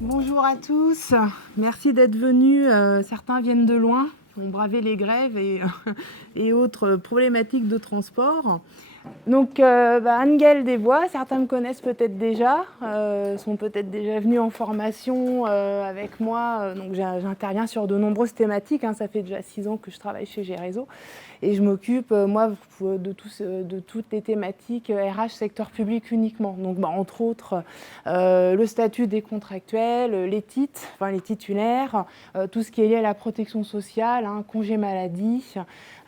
Bonjour à tous, merci d'être venus. Certains viennent de loin, ont bravé les grèves et autres problématiques de transport. Donc Anne-Gaëlle Desbois, certains me connaissent peut-être déjà, sont peut-être déjà venus en formation avec moi. Donc j'interviens sur de nombreuses thématiques, hein, ça fait déjà 6 ans que je travaille chez Gérézo. Et je m'occupe, moi, de toutes les thématiques RH secteur public uniquement. Donc, entre autres, le statut des contractuels, les titres, enfin les titulaires, tout ce qui est lié à la protection sociale, hein, congé maladie,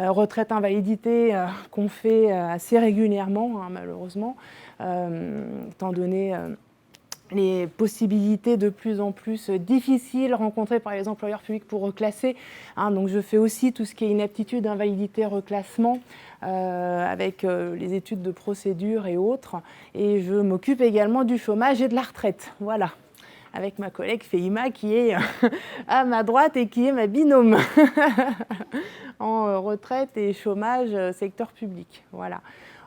retraite invalidité qu'on fait assez régulièrement, hein, malheureusement, étant donné les possibilités de plus en plus difficiles rencontrées par les employeurs publics pour reclasser. Hein, donc je fais aussi tout ce qui est inaptitude, invalidité, reclassement, avec les études de procédure et autres. Et je m'occupe également du chômage et de la retraite. Voilà, avec ma collègue Fehima qui est à ma droite et qui est ma binôme en retraite et chômage secteur public. Voilà,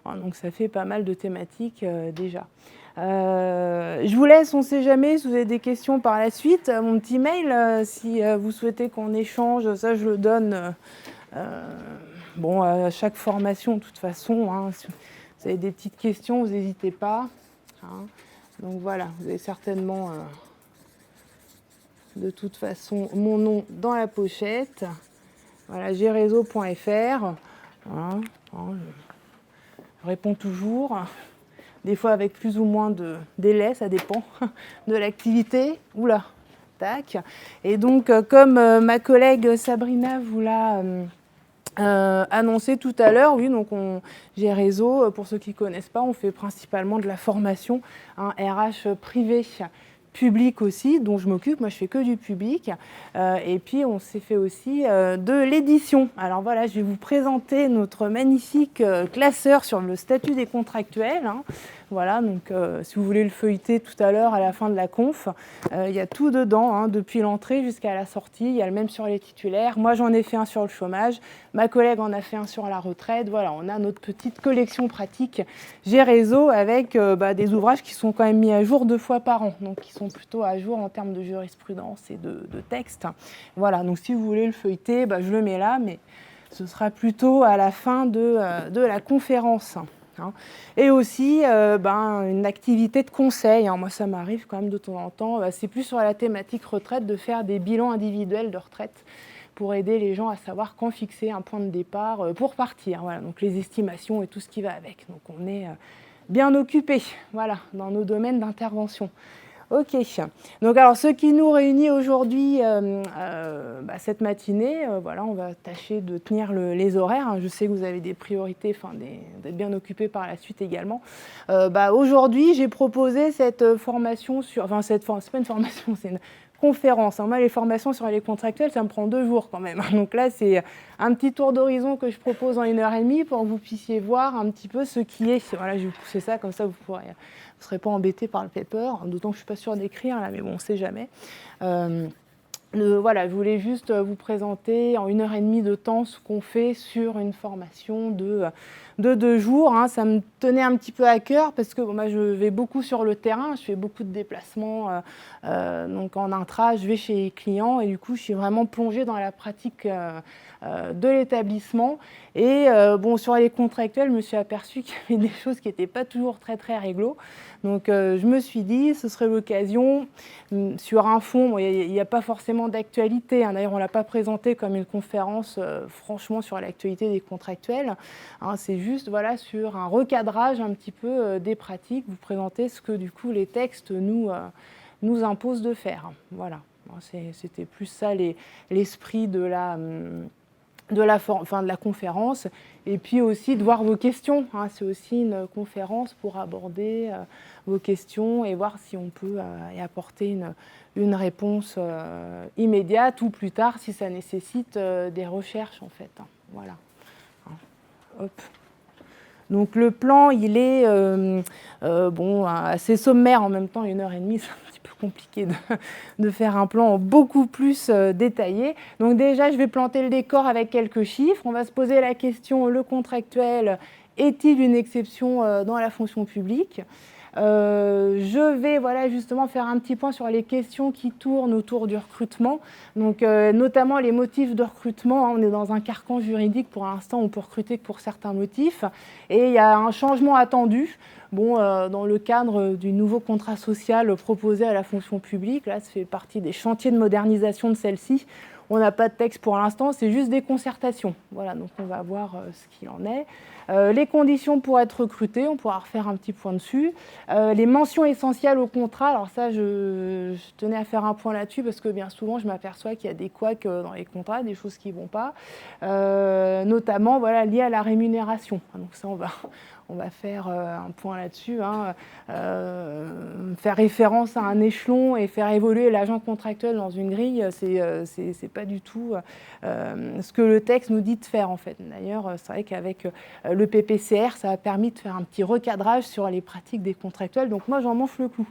donc ça fait pas mal de thématiques déjà. Je vous laisse, on ne sait jamais, si vous avez des questions par la suite, mon petit mail, si vous souhaitez qu'on échange, ça je le donne à chaque formation de toute façon. Hein, si vous avez des petites questions, vous n'hésitez pas. Hein. Donc voilà, vous avez certainement de toute façon mon nom dans la pochette. Voilà, gérezo.fr. Voilà, je réponds toujours. Des fois avec plus ou moins de délai, ça dépend de l'activité. Oula, tac. Et donc, comme ma collègue Sabrina vous l'a annoncé tout à l'heure, oui, donc Gérézo, pour ceux qui ne connaissent pas, on fait principalement de la formation, hein, RH privé, public aussi, dont je m'occupe. Moi, je fais que du public. Et puis, on s'est fait aussi de l'édition. Alors voilà, je vais vous présenter notre magnifique classeur sur le statut des contractuels. Hein. Voilà, donc si vous voulez le feuilleter tout à l'heure à la fin de la conf, il y a tout dedans, hein, depuis l'entrée jusqu'à la sortie. Il y a le même sur les titulaires. Moi, j'en ai fait un sur le chômage. Ma collègue en a fait un sur la retraite. Voilà, on a notre petite collection pratique Gérézo avec des ouvrages qui sont quand même mis à jour 2 fois par an, donc qui sont plutôt à jour en termes de jurisprudence et de texte. Voilà, donc si vous voulez le feuilleter, je le mets là, mais ce sera plutôt à la fin de la conférence. Hein. Et aussi une activité de conseil. Hein. Moi, ça m'arrive quand même de temps en temps. C'est plus sur la thématique retraite de faire des bilans individuels de retraite pour aider les gens à savoir quand fixer un point de départ pour partir. Voilà, donc les estimations et tout ce qui va avec. Donc on est bien occupés, voilà, dans nos domaines d'intervention. Ok, donc alors ce qui nous réunit aujourd'hui, cette matinée, voilà, on va tâcher de tenir les horaires. Hein. Je sais que vous avez des priorités, d'être bien occupés par la suite également. Aujourd'hui, j'ai proposé cette formation sur, c'est pas une formation, c'est une conférence. Hein. Moi, les formations sur les contractuels, ça me prend 2 jours quand même. Donc là, c'est un petit tour d'horizon que je propose en 1h30 pour que vous puissiez voir un petit peu ce qui est. Voilà, je vais vous pousser ça, comme ça vous ne serez pas embêté par le paper, d'autant que je ne suis pas sûre d'écrire, là, mais bon, on ne sait jamais. Voilà, je voulais juste vous présenter en 1h30 de temps ce qu'on fait sur une formation de 2 jours. Hein. Ça me tenait un petit peu à cœur parce que moi, je vais beaucoup sur le terrain, je fais beaucoup de déplacements donc en intra, je vais chez les clients et du coup, je suis vraiment plongée dans la pratique de l'établissement. Et sur les contractuels, je me suis aperçue qu'il y avait des choses qui n'étaient pas toujours très, très réglo. Donc, je me suis dit, ce serait l'occasion, sur un fond, il n'y a pas forcément d'actualité. Hein. D'ailleurs, on ne l'a pas présenté comme une conférence, franchement, sur l'actualité des contractuels. Hein, c'est juste, voilà, sur un recadrage un petit peu des pratiques, vous présenter ce que, du coup, les textes nous imposent de faire. Voilà, c'était plus ça l'esprit de la conférence, et puis aussi de voir vos questions. Hein. C'est aussi une conférence pour aborder vos questions et voir si on peut y apporter une réponse immédiate ou plus tard si ça nécessite des recherches en fait. Hein. Voilà. Hop. Donc le plan, il est bon, assez sommaire en même temps, 1h30, c'est un petit peu compliqué de faire un plan beaucoup plus détaillé. Donc déjà, je vais planter le décor avec quelques chiffres. On va se poser la question, le contractuel est-il une exception dans la fonction publique ? Je vais voilà, justement faire un petit point sur les questions qui tournent autour du recrutement, donc notamment les motifs de recrutement. On est dans un carcan juridique pour l'instant, on peut recruter que pour certains motifs, et il y a un changement attendu. Bon, dans le cadre du nouveau contrat social proposé à la fonction publique, là, ça fait partie des chantiers de modernisation de celle-ci. On n'a pas de texte pour l'instant, c'est juste des concertations. Voilà, donc on va voir ce qu'il en est. Les conditions pour être recruté, on pourra refaire un petit point dessus. Les mentions essentielles au contrat, alors ça, je tenais à faire un point là-dessus parce que bien souvent, je m'aperçois qu'il y a des couacs dans les contrats, des choses qui ne vont pas, notamment voilà, liées à la rémunération. Donc ça, on va faire un point là-dessus, hein. Faire référence à un échelon et faire évoluer l'agent contractuel dans une grille, c'est pas du tout ce que le texte nous dit de faire en fait. D'ailleurs, c'est vrai qu'avec le PPCR, ça a permis de faire un petit recadrage sur les pratiques des contractuels, donc moi j'en mange le clou.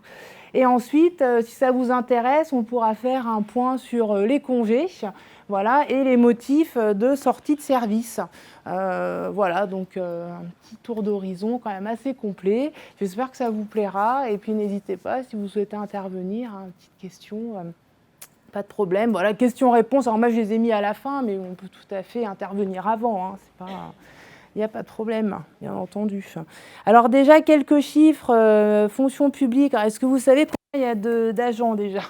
Et ensuite, si ça vous intéresse, on pourra faire un point sur les congés, voilà, et les motifs de sortie de service. Voilà, donc un petit tour d'horizon quand même assez complet. J'espère que ça vous plaira. Et puis n'hésitez pas, si vous souhaitez intervenir, hein, une petite question, pas de problème. Voilà, questions-réponses. Alors moi, je les ai mis à la fin, mais on peut tout à fait intervenir avant. Hein, c'est pas... Il n'y a pas de problème, bien entendu. Alors déjà, quelques chiffres, fonction publique. Est-ce que vous savez combien il y a d'agents déjà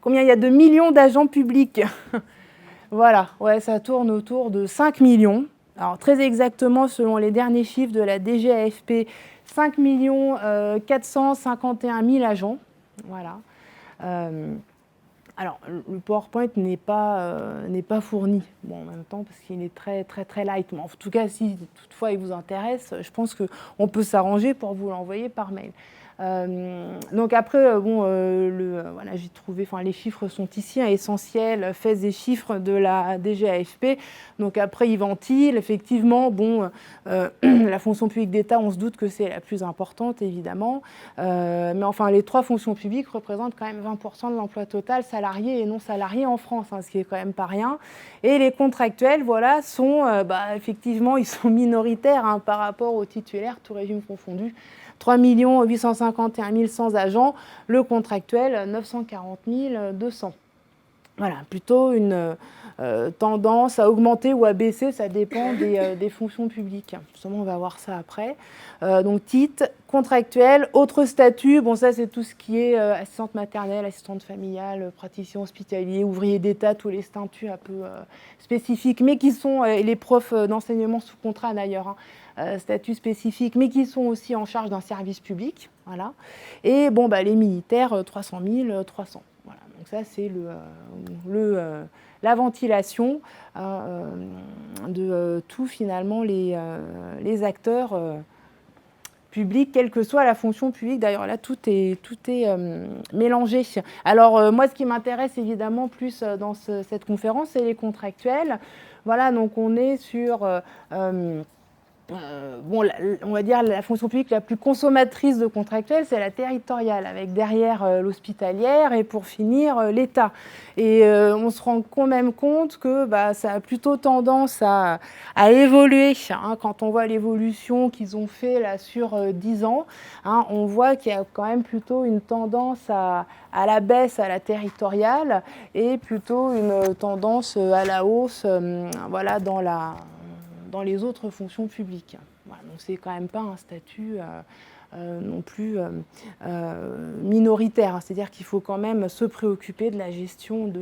combien il y a de millions d'agents publics? Voilà, ouais, ça tourne autour de 5 millions. Alors très exactement, selon les derniers chiffres de la DGAFP, 5 451 000 agents. Voilà. Alors, le PowerPoint n'est pas fourni, bon, en même temps, parce qu'il est très, très, très light. Mais en tout cas, si toutefois il vous intéresse, je pense qu'on peut s'arranger pour vous l'envoyer par mail. Donc après, bon, voilà, j'ai trouvé, enfin, les chiffres sont ici, hein, essentiels, faits et chiffres de la DGAFP. Donc après, ils ventilent. Effectivement, bon, la fonction publique d'État, on se doute que c'est la plus importante, évidemment. Mais enfin, les trois fonctions publiques représentent quand même 20% de l'emploi total salarié et non salarié en France, hein, ce qui est quand même pas rien. Et les contractuels, voilà, sont, effectivement, ils sont minoritaires, hein, par rapport aux titulaires, tout régime confondu. 3 851 100 agents, le contractuel 940 200. Voilà, plutôt une tendance à augmenter ou à baisser, ça dépend des fonctions publiques. Justement, on va voir ça après. Donc, titre, contractuel, autre statut, bon ça c'est tout ce qui est assistante maternelle, assistante familiale, praticien hospitalier, ouvrier d'État, tous les statuts un peu spécifiques, mais qui sont, et les profs d'enseignement sous contrat d'ailleurs, hein, statuts spécifiques, mais qui sont aussi en charge d'un service public. Voilà. Et bon, bah, les militaires, 300 300. Voilà. Donc ça, c'est la ventilation de tout, finalement, les acteurs publics, quelle que soit la fonction publique. D'ailleurs, là, tout est mélangé. Alors, moi, ce qui m'intéresse, évidemment, plus dans cette conférence, c'est les contractuels. Voilà, donc on est sur... bon, on va dire la fonction publique la plus consommatrice de contractuels, c'est la territoriale, avec derrière l'hospitalière et pour finir l'État. Et on se rend quand même compte que ça a plutôt tendance à évoluer. Hein, quand on voit l'évolution qu'ils ont fait là sur 10 ans, hein, on voit qu'il y a quand même plutôt une tendance à la baisse à la territoriale et plutôt une tendance à la hausse voilà, dans les autres fonctions publiques. Voilà, donc c'est quand même pas un statut non plus minoritaire. C'est-à-dire qu'il faut quand même se préoccuper de la gestion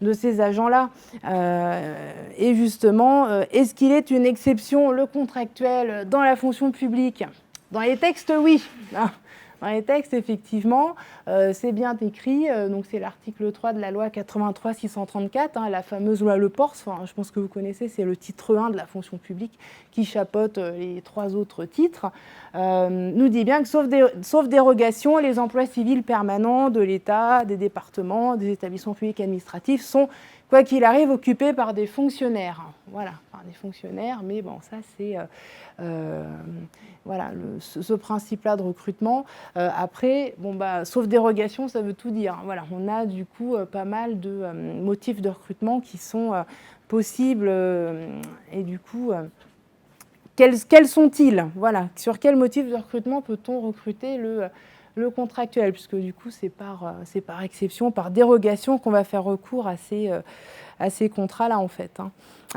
de ces agents-là. Et justement, est-ce qu'il est une exception, le contractuel, dans la fonction publique? Dans les textes, oui. Dans les textes, effectivement, c'est bien écrit. Donc, c'est l'article 3 de la loi 83-634, hein, la fameuse loi Le Pors. Enfin, je pense que vous connaissez, c'est le titre 1 de la fonction publique qui chapeaute les 3 autres titres. Nous dit bien que, sauf dérogation, les emplois civils permanents de l'État, des départements, des établissements publics administratifs sont, quoi qu'il arrive, occupés par des fonctionnaires. voilà, par des fonctionnaires, mais bon, ça c'est voilà, ce principe-là de recrutement. Après, bon, bah, sauf dérogation, ça veut tout dire. Voilà, on a du coup pas mal de motifs de recrutement qui sont possibles, et du coup, quels sont-ils? Voilà, sur quel motif de recrutement peut-on recruter le contractuel, puisque du coup, c'est par exception, par dérogation qu'on va faire recours à ces contrats-là, en fait.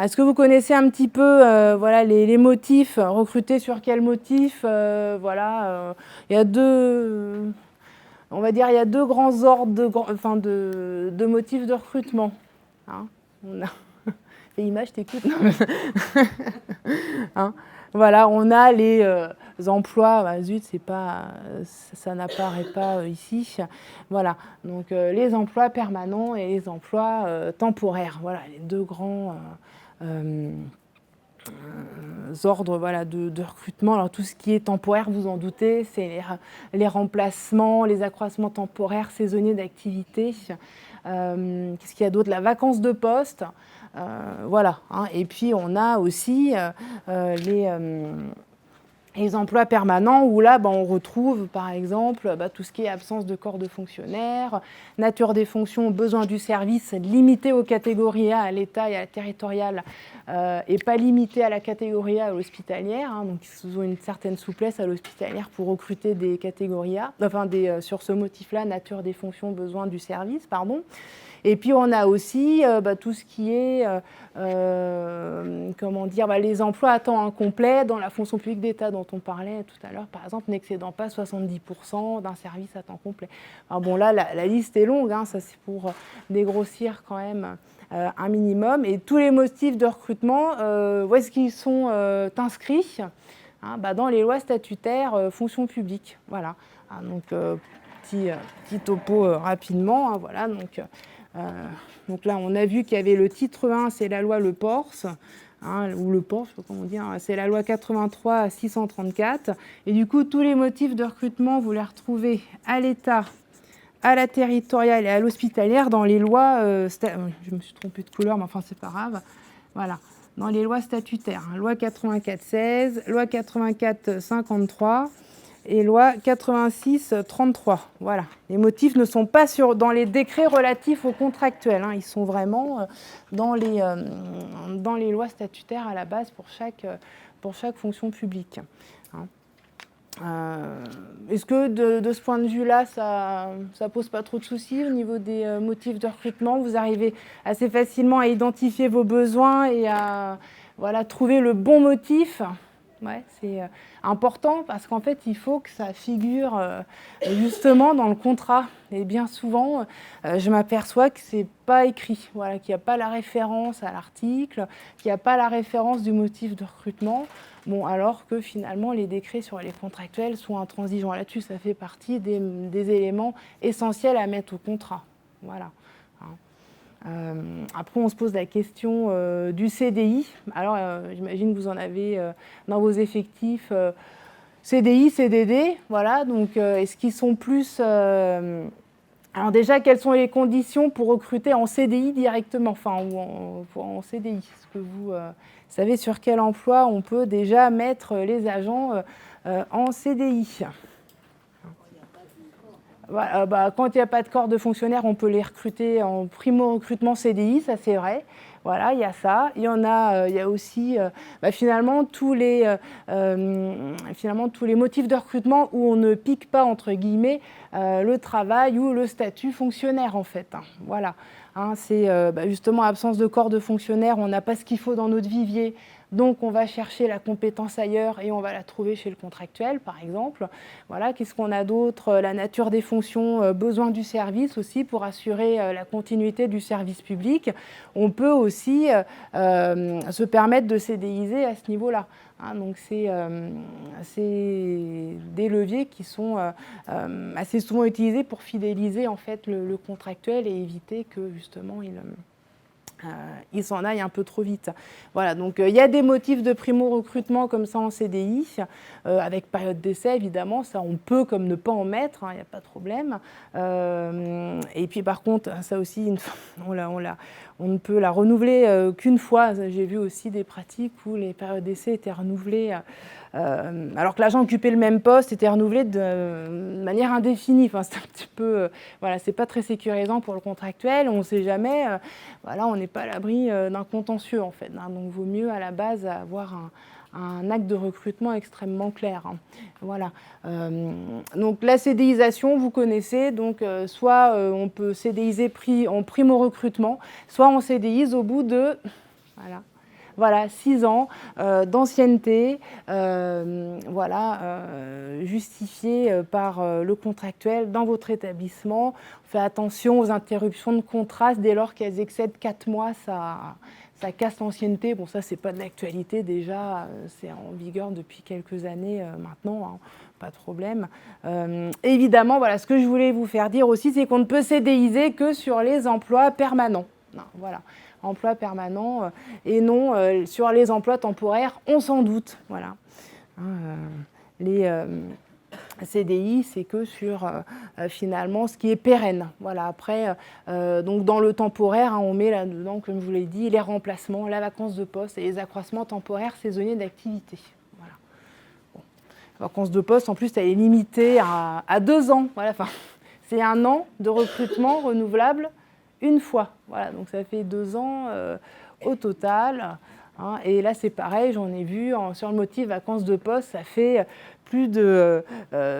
Est-ce que vous connaissez un petit peu voilà, les motifs, recruter sur quel motif? Voilà, il y a deux, on va dire, il y a deux grands ordres de motifs de recrutement. On a... Les images, t'écoutes? Voilà, on a les emplois, bah, zut, ça n'apparaît pas ici. Voilà, donc les emplois permanents et les emplois temporaires. Voilà, les deux grands ordres, voilà, de recrutement. Alors tout ce qui est temporaire, vous en doutez, c'est les remplacements, les accroissements temporaires, saisonniers d'activité. Qu'est-ce qu'il y a d'autre? La vacance de poste. Voilà. Et puis on a aussi les emplois permanents où là, on retrouve par exemple tout ce qui est absence de corps de fonctionnaires, nature des fonctions, besoin du service limité aux catégories A, à l'État et à la territoriale, et pas limité à la catégorie A, à l'hospitalière. Donc ils ont une certaine souplesse à l'hospitalière pour recruter des catégories A, sur ce motif-là, nature des fonctions, besoin du service, pardon. Et puis on a aussi tout ce qui est les emplois à temps incomplet dans la fonction publique d'État dont on parlait tout à l'heure, par exemple, n'excédant pas 70% d'un service à temps complet. Alors bon, là, la liste est longue, ça c'est pour dégrossir quand même un minimum. Et tous les motifs de recrutement, où est-ce qu'ils sont inscrits? Dans les lois statutaires fonction publique. Voilà. Donc, petit topo rapidement. Voilà, donc là, on a vu qu'il y avait le titre 1, c'est la loi Le Pors, ou le Pors, je ne sais pas comment dire, c'est la loi 83-634. Et du coup, tous les motifs de recrutement, vous les retrouvez à l'État, à la territoriale et à l'hospitalière dans les lois, je me suis trompée de couleur, mais enfin, c'est pas grave. Voilà, dans les lois statutaires, loi 84-16, loi 84-53, et loi 86-33. Voilà. Les motifs ne sont pas dans les décrets relatifs aux contractuels. Ils sont vraiment dans les lois statutaires à la base pour chaque fonction publique. Est-ce que de ce point de vue-là, ça ne pose pas trop de soucis au niveau des motifs de recrutement? Vous arrivez assez facilement à identifier vos besoins et à trouver le bon motif? Ouais, c'est important parce qu'en fait, il faut que ça figure justement dans le contrat. Et bien souvent, je m'aperçois que ce n'est pas écrit, qu'il n'y a pas la référence à l'article, qu'il n'y a pas la référence du motif de recrutement. Bon, alors que finalement, les décrets sur les contractuels sont intransigeants là-dessus. Ça fait partie des éléments essentiels à mettre au contrat. Voilà. Après, on se pose la question du CDI. Alors, j'imagine que vous en avez dans vos effectifs CDI, CDD. Voilà, donc est-ce qu'ils sont plus... Alors déjà, quelles sont les conditions pour recruter en CDI directement, ou en CDI? Est-ce que vous savez sur quel emploi on peut déjà mettre les agents en CDI? Quand il n'y a pas de corps de fonctionnaires, on peut les recruter en primo-recrutement CDI, ça c'est vrai. Voilà, il y a ça. Il y a aussi finalement tous les motifs de recrutement où on ne pique pas, entre guillemets, le travail ou le statut fonctionnaire, en fait. Voilà. C'est justement absence de corps de fonctionnaire, on n'a pas ce qu'il faut dans notre vivier. Donc, on va chercher la compétence ailleurs et on va la trouver chez le contractuel, par exemple. Voilà, qu'est-ce qu'on a d'autre? La nature des fonctions, besoin du service aussi pour assurer la continuité du service public. On peut aussi se permettre de CDIser à ce niveau-là. Donc, c'est des leviers qui sont assez souvent utilisés pour fidéliser en fait, le contractuel et éviter que, justement, il s'en aille un peu trop vite. Voilà, donc il y a des motifs de primo-recrutement comme ça en CDI, avec période d'essai évidemment, ça on peut comme ne pas en mettre, il n'y a pas de problème. Et puis par contre, ça aussi, on ne peut la renouveler qu'une fois. J'ai vu aussi des pratiques où les périodes d'essai étaient renouvelées, alors que l'agent occupait le même poste, était renouvelé de manière indéfinie. Enfin, c'est un petit peu, voilà, c'est pas très sécurisant pour le contractuel. On ne sait jamais, voilà, on n'est pas à l'abri d'un contentieux en fait. Hein, donc, il vaut mieux à la base avoir un acte de recrutement extrêmement clair. Hein. Voilà. Donc la CDIsation, vous connaissez, donc soit on peut CDIser en primo-recrutement, soit on CDIse au bout de voilà, 6 ans d'ancienneté, justifiée par le contractuel dans votre établissement. On fait attention aux interruptions de contrat dès lors qu'elles excèdent 4 mois, ça casse l'ancienneté. Bon, ça, c'est pas de l'actualité déjà, c'est en vigueur depuis quelques années maintenant, hein, pas de problème. Évidemment, voilà, ce que je voulais vous faire dire aussi, c'est qu'on ne peut CDIser que sur les emplois permanents. Non, voilà, emploi permanent et non sur les emplois temporaires, on s'en doute. Voilà. Les CDI, c'est que sur finalement ce qui est pérenne. Voilà. Après, donc dans le temporaire, hein, on met là-dedans, comme je vous l'ai dit, les remplacements, la vacance de poste et les accroissements temporaires saisonniers d'activité. Voilà. Bon. La vacance de poste, en plus, elle est limitée à 2 ans. Voilà. Enfin, c'est 1 an de recrutement renouvelable une fois. Voilà. Donc ça fait 2 ans au total. Hein, et là, c'est pareil, j'en ai vu sur le motif vacances de poste, ça fait plus de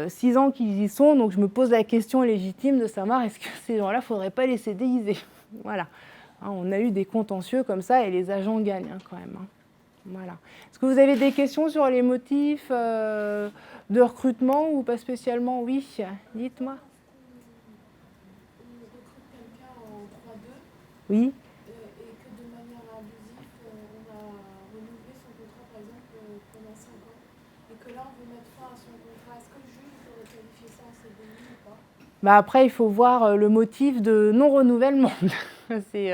6 ans qu'ils y sont, donc je me pose la question légitime de savoir est-ce que ces gens-là, il ne faudrait pas les CDIser. Voilà. Hein, on a eu des contentieux comme ça et les agents gagnent hein, quand même. Hein. Voilà. Est-ce que vous avez des questions sur les motifs de recrutement ou pas spécialement? Oui, dites-moi. Oui. Bah après, il faut voir le motif de non-renouvellement. C'est,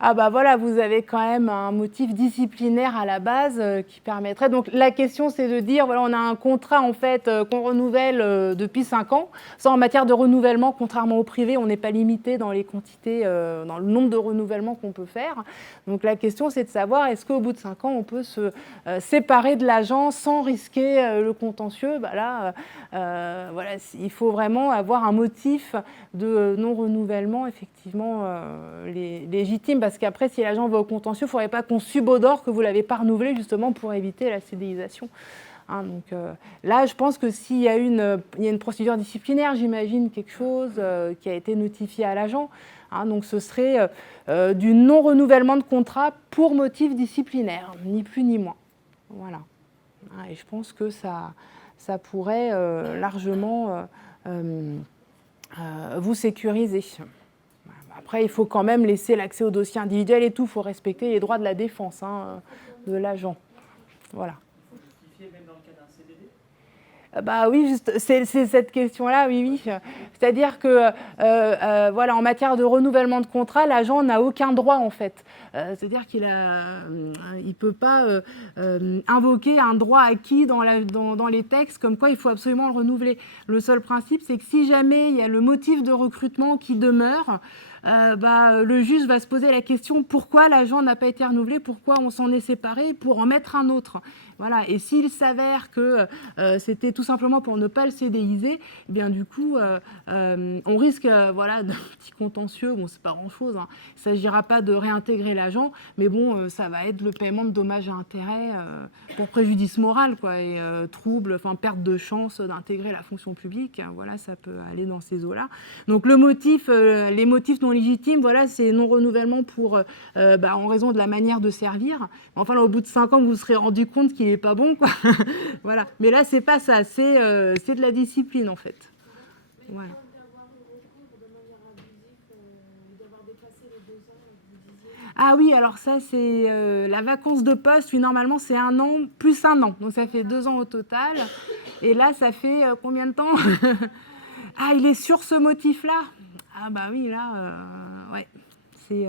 ah bah voilà, vous avez quand même un motif disciplinaire à la base qui permettrait... Donc la question, c'est de dire, voilà, on a un contrat en fait qu'on renouvelle depuis 5 ans. Ça, en matière de renouvellement, contrairement au privé, on n'est pas limité dans les quantités, dans le nombre de renouvellements qu'on peut faire. Donc la question, c'est de savoir, est-ce qu'au bout de 5 ans, on peut se séparer de l'agent sans risquer le contentieux? Bah là, voilà, il faut vraiment avoir un motif de non-renouvellement, effectivement, légitime. Parce qu'après, si l'agent va au contentieux, il ne faudrait pas qu'on subodore que vous ne l'avez pas renouvelé justement pour éviter la CDIsation. Hein, donc là, je pense que s'il y a une procédure disciplinaire, j'imagine quelque chose qui a été notifié à l'agent. Hein, donc ce serait du non-renouvellement de contrat pour motif disciplinaire, ni plus ni moins. Voilà. Hein, et je pense que ça pourrait largement vous sécuriser. Après, il faut quand même laisser l'accès au dossier individuel et tout. Il faut respecter les droits de la défense hein, de l'agent. Voilà. Il faut justifier même dans le cas d'un CDD ? Bah oui, c'est cette question-là, oui. C'est-à-dire que, voilà, en matière de renouvellement de contrat, l'agent n'a aucun droit, en fait. C'est-à-dire qu'il ne peut pas invoquer un droit acquis dans les textes, comme quoi il faut absolument le renouveler. Le seul principe, c'est que si jamais il y a le motif de recrutement qui demeure, le juge va se poser la question pourquoi l'agent n'a pas été renouvelé, pourquoi on s'en est séparé, pour en mettre un autre. Voilà. Et s'il s'avère que c'était tout simplement pour ne pas le CDIser, eh bien du coup, on risque voilà, d'un petit contentieux. Bon, c'est pas grand-chose. Hein. Il ne s'agira pas de réintégrer l'agent, mais bon, ça va être le paiement de dommages et intérêts pour préjudice moral, quoi, et trouble, enfin perte de chance d'intégrer la fonction publique. Voilà, ça peut aller dans ces eaux-là. Donc le motif, les motifs non légitimes, voilà, c'est non-renouvellement pour, en raison de la manière de servir. Enfin, là, au bout de 5 ans, vous vous serez rendu compte qu'il n'est pas bon, quoi. Voilà. Mais là, c'est pas ça, c'est de la discipline, en fait. Voilà. Ah oui, alors ça, c'est la vacance de poste. Oui, normalement, c'est 1 an plus 1 an. Donc, ça fait 2 ans au total. Et là, ça fait combien de temps? Ah, il est sur ce motif-là? Ah bah oui, là, ouais, c'est,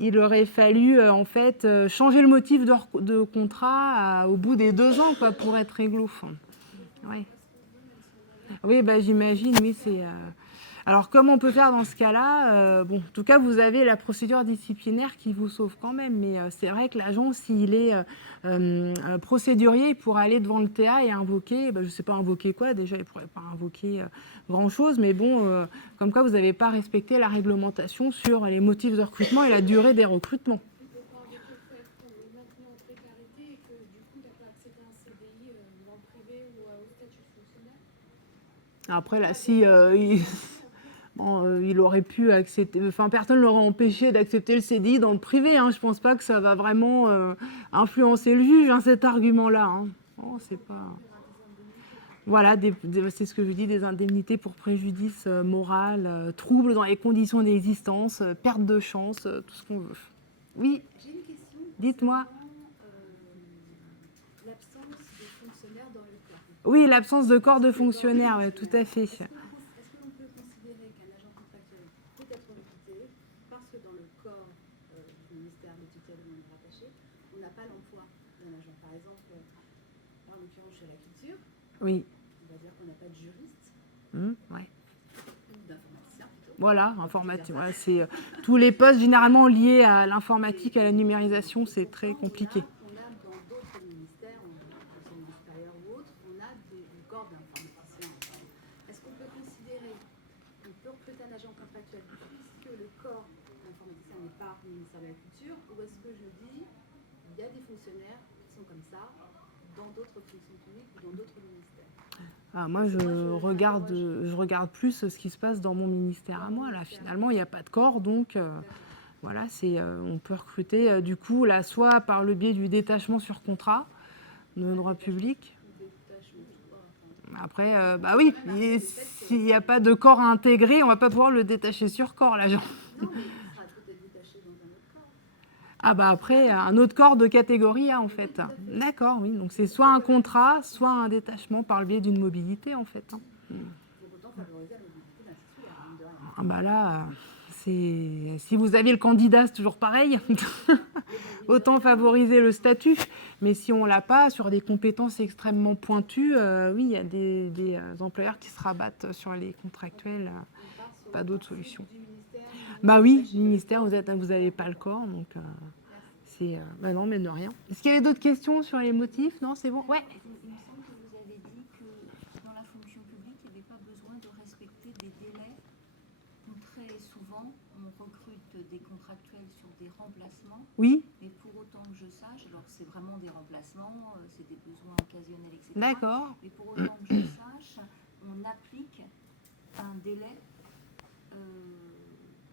il aurait fallu en fait changer le motif de contrat au bout des 2 ans quoi, pour être réglo. Ouais. Oui, bah, j'imagine, oui, c'est. Alors, comment on peut faire dans ce cas-là? Bon, en tout cas, vous avez la procédure disciplinaire qui vous sauve quand même, mais c'est vrai que l'agent, s'il est procédurier, il pourrait aller devant le TA et invoquer, bah, je ne sais pas invoquer quoi, déjà, il ne pourrait pas invoquer grand-chose, mais bon, comme quoi vous n'avez pas respecté la réglementation sur les motifs de recrutement et la durée des recrutements. Après, là, si bon, il aurait pu accepter, enfin, personne ne l'aurait empêché d'accepter le CDI dans le privé. Hein. Je ne pense pas que ça va vraiment influencer le juge, hein, cet argument-là. Hein. Oh, c'est pas. Voilà, c'est ce que je dis, des indemnités pour préjudice moral, trouble dans les conditions d'existence, perte de chance, tout ce qu'on veut. Oui. J'ai une question. Dites-moi. L'absence de fonctionnaires dans le corps. Oui, l'absence de corps de fonctionnaire, ouais, tout à fait. Est-ce que l'on peut considérer qu'un agent contractuel peut être recruté parce que dans le corps du ministère de tutelle ou rattaché, on n'a pas l'emploi d'un agent? Par exemple, en l'occurrence chez la culture, Oui. on va dire qu'on n'a pas de juriste Ouais. ou d'informaticien plutôt. Voilà, informatique. Voilà, c'est tous les postes généralement liés à l'informatique, à la numérisation, c'est très compliqué. On a dans d'autres ministères, enseignement supérieur ou autres, on a du corps d'informaticiens. Est-ce qu'on peut considérer qu'on peut recruter un agent contractuel puisque le corps d'informaticien n'est pas au ministère de la Culture, ou est-ce que je dis il y a des fonctionnaires qui sont comme ça dans d'autres fonctions publiques ou dans d'autres ministères? Ah, moi, je regarde plus ce qui se passe dans mon ministère à moi. Là, finalement, il n'y a pas de corps, donc voilà, on peut recruter du coup là, soit par le biais du détachement sur contrat de droit public. Après, bah oui, s'il n'y a pas de corps à intégrer, on ne va pas pouvoir le détacher sur corps, l'agent. Non, mais il sera peut-être détaché dans un autre corps. Ah bah après, un autre corps de catégorie A en fait. D'accord, oui. Donc c'est soit un contrat, soit un détachement par le biais d'une mobilité en fait. Pour autant favoriser la mobilité d'un titulaire, mine de rien. Ah bah là, si vous aviez le candidat, c'est toujours pareil. Autant favoriser le statut. Mais si on l'a pas, sur des compétences extrêmement pointues, oui, il y a des employeurs qui se rabattent sur les contractuels. Pas d'autre solution. Bah oui, ministère, vous n'avez pas le corps, donc bah non, mais de rien. Est-ce qu'il y avait d'autres questions sur les motifs? Non, c'est bon. Ouais. Il me semble que vous avez dit que dans la fonction publique, il n'y avait pas besoin de respecter des délais. Très souvent, on recrute des contractuels sur des remplacements. Oui. Mais pour autant que je sache, alors c'est vraiment des remplacements, c'est des besoins occasionnels, etc. D'accord. Mais pour autant que je sache, on applique un délai.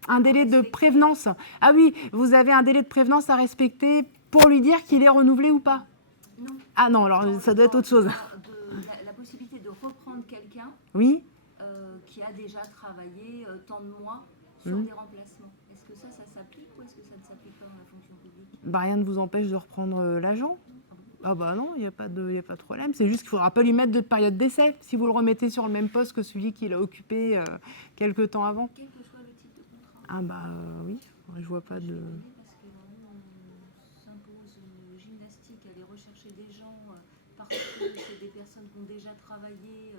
Un délai de prévenance. Ah oui, vous avez un délai de prévenance à respecter pour lui dire qu'il est renouvelé ou pas? Non. Ah non, alors ça doit être autre chose. La possibilité de reprendre quelqu'un Oui. Qui a déjà travaillé tant de mois sur des remplacements. Est-ce que ça s'applique ou est-ce que ça ne s'applique pas dans la fonction publique? Bah, rien ne vous empêche de reprendre l'agent. Ah bah non, il n'y a pas de problème. C'est juste qu'il ne faudra pas lui mettre de période d'essai si vous le remettez sur le même poste que celui qu'il a occupé quelque temps avant. Quel que soit le type de contrat. Ah bah oui, je vois pas de... Parce que on s'impose une gymnastique à aller rechercher des gens parce que c'est des personnes qui ont déjà travaillé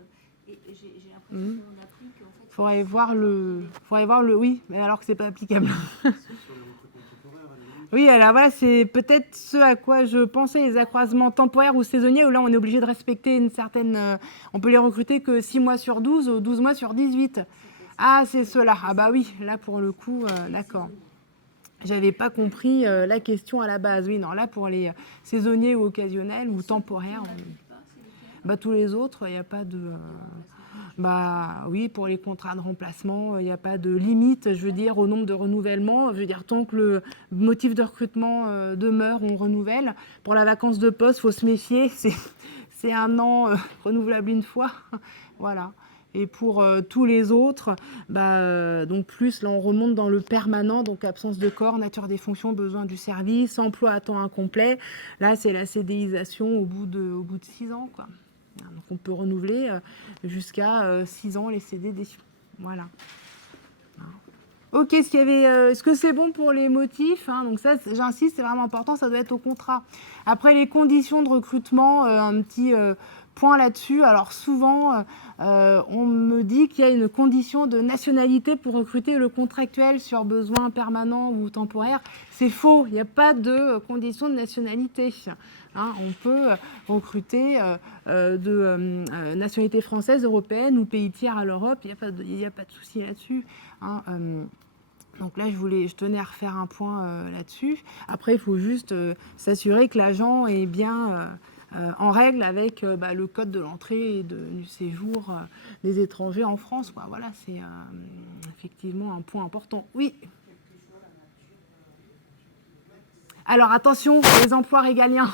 et j'ai l'impression qu'on applique en fait... Faudrait voir le oui, mais alors que c'est pas applicable. Oui, alors voilà, c'est peut-être ce à quoi je pensais, les accroisements temporaires ou saisonniers, où là on est obligé de respecter une certaine... on peut les recruter que 6 mois sur 12 ou 12 mois sur 18. Ah, c'est cela. Ah bah oui, là pour le coup, d'accord. J'avais pas compris la question à la base. Oui, non, là pour les saisonniers ou occasionnels ou temporaires, bah tous les autres, il n'y a pas de... Bah oui, pour les contrats de remplacement, il n'y a pas de limite, je veux dire, au nombre de renouvellements. Je veux dire, tant que le motif de recrutement demeure, on renouvelle. Pour la vacance de poste, il faut se méfier. C'est 1 an renouvelable une fois. Voilà. Et pour tous les autres, donc plus, là, on remonte dans le permanent, donc absence de corps, nature des fonctions, besoin du service, emploi à temps incomplet. Là, c'est la CDIsation au bout de 6 ans, quoi. Donc on peut renouveler jusqu'à 6 ans les CDD. Voilà. Ok, est-ce que c'est bon pour les motifs, hein? Donc ça, j'insiste, c'est vraiment important, ça doit être au contrat. Après, les conditions de recrutement, un petit point là-dessus. Alors souvent, on me dit qu'il y a une condition de nationalité pour recruter le contractuel sur besoin permanent ou temporaire. C'est faux, il n'y a pas de condition de nationalité. Hein, on peut recruter de nationalité française, européenne ou pays tiers à l'Europe, il n'y a pas de souci là-dessus. Hein, donc là, je tenais à refaire un point là-dessus. Après, il faut juste s'assurer que l'agent est bien en règle avec le code de l'entrée et du séjour des étrangers en France, quoi. Voilà, c'est effectivement un point important. Oui. Alors attention, les emplois régaliens.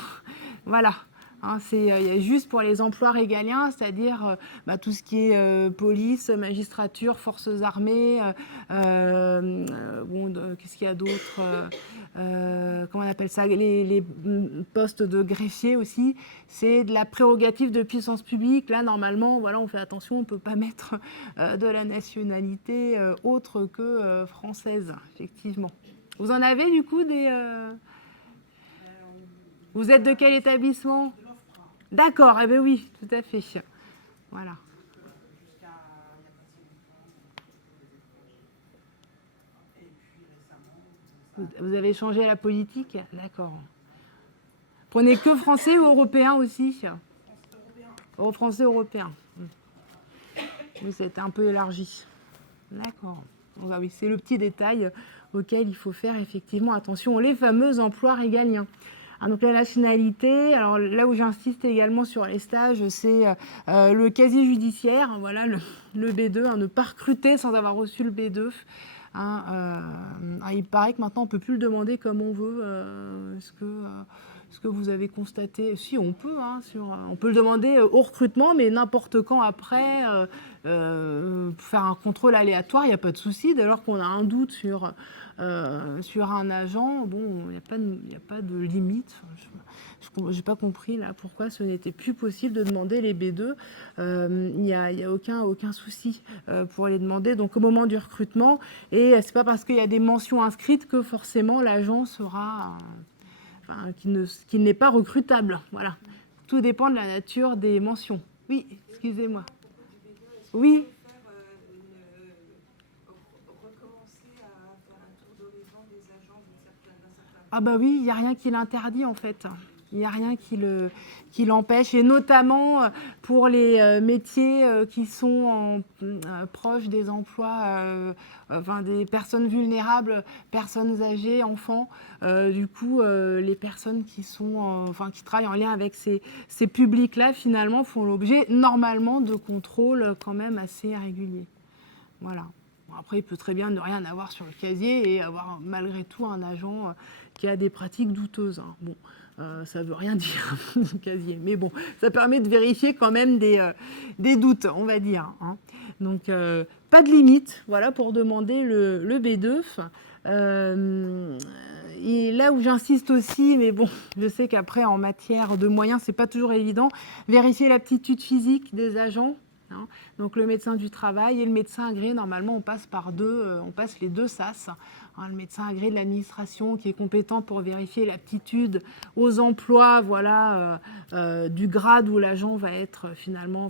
Voilà. Hein, il y a juste pour les emplois régaliens, c'est-à-dire tout ce qui est police, magistrature, forces armées, qu'est-ce qu'il y a d'autre, comment on appelle ça, les postes de greffier aussi, c'est de la prérogative de puissance publique. Là, normalement, voilà, on fait attention, on ne peut pas mettre de la nationalité autre que française, effectivement. Vous en avez du coup des... Vous êtes de quel établissement ? D'accord, eh bien oui, tout à fait. Voilà. Vous avez changé la politique ? D'accord. Prenez que français ou européen aussi ? Français, européen. Oui, ça a été un peu élargi. D'accord. Donc, oui, c'est le petit détail auquel il faut faire effectivement attention. Les fameux emplois régaliens. Donc la nationalité, alors là où j'insiste également sur les stages, c'est le casier judiciaire, voilà, le B2, hein, ne pas recruter sans avoir reçu le B2. Hein, il paraît que maintenant on ne peut plus le demander comme on veut. Est-ce que vous avez constaté? Si, on peut, hein, on peut le demander au recrutement, mais n'importe quand après, faire un contrôle aléatoire, il n'y a pas de souci. Dès lors qu'on a un doute sur un agent, bon, il n'y a pas de limite. Je n'ai pas compris là pourquoi ce n'était plus possible de demander les B2. Il n'y a aucun souci pour les demander. Donc au moment du recrutement, et c'est pas parce qu'il y a des mentions inscrites que forcément l'agent sera, qu'il n'est pas recrutable. Voilà. Tout dépend de la nature des mentions. Oui, excusez-moi. Oui. Ah bah oui, il n'y a rien qui l'interdit en fait. Il n'y a rien qui l'empêche, et notamment pour les métiers qui sont proches des emplois, des personnes vulnérables, personnes âgées, enfants. Du coup, les personnes qui travaillent en lien avec ces publics-là, finalement, font l'objet normalement de contrôles quand même assez réguliers. Voilà. Bon, après, il peut très bien ne rien avoir sur le casier et avoir malgré tout un agent qui a des pratiques douteuses. Hein. Bon. Ça ne veut rien dire, le casier. Mais bon, ça permet de vérifier quand même des doutes, on va dire. Hein. Donc, pas de limite, voilà, pour demander le B2. Et là où j'insiste aussi, mais bon, je sais qu'après, en matière de moyens, c'est pas toujours évident, vérifier l'aptitude physique des agents. Hein. Donc, le médecin du travail et le médecin agréé, normalement, on passe les deux SAS. Hein, le médecin agréé de l'administration qui est compétent pour vérifier l'aptitude aux emplois, voilà, du grade où l'agent va être finalement,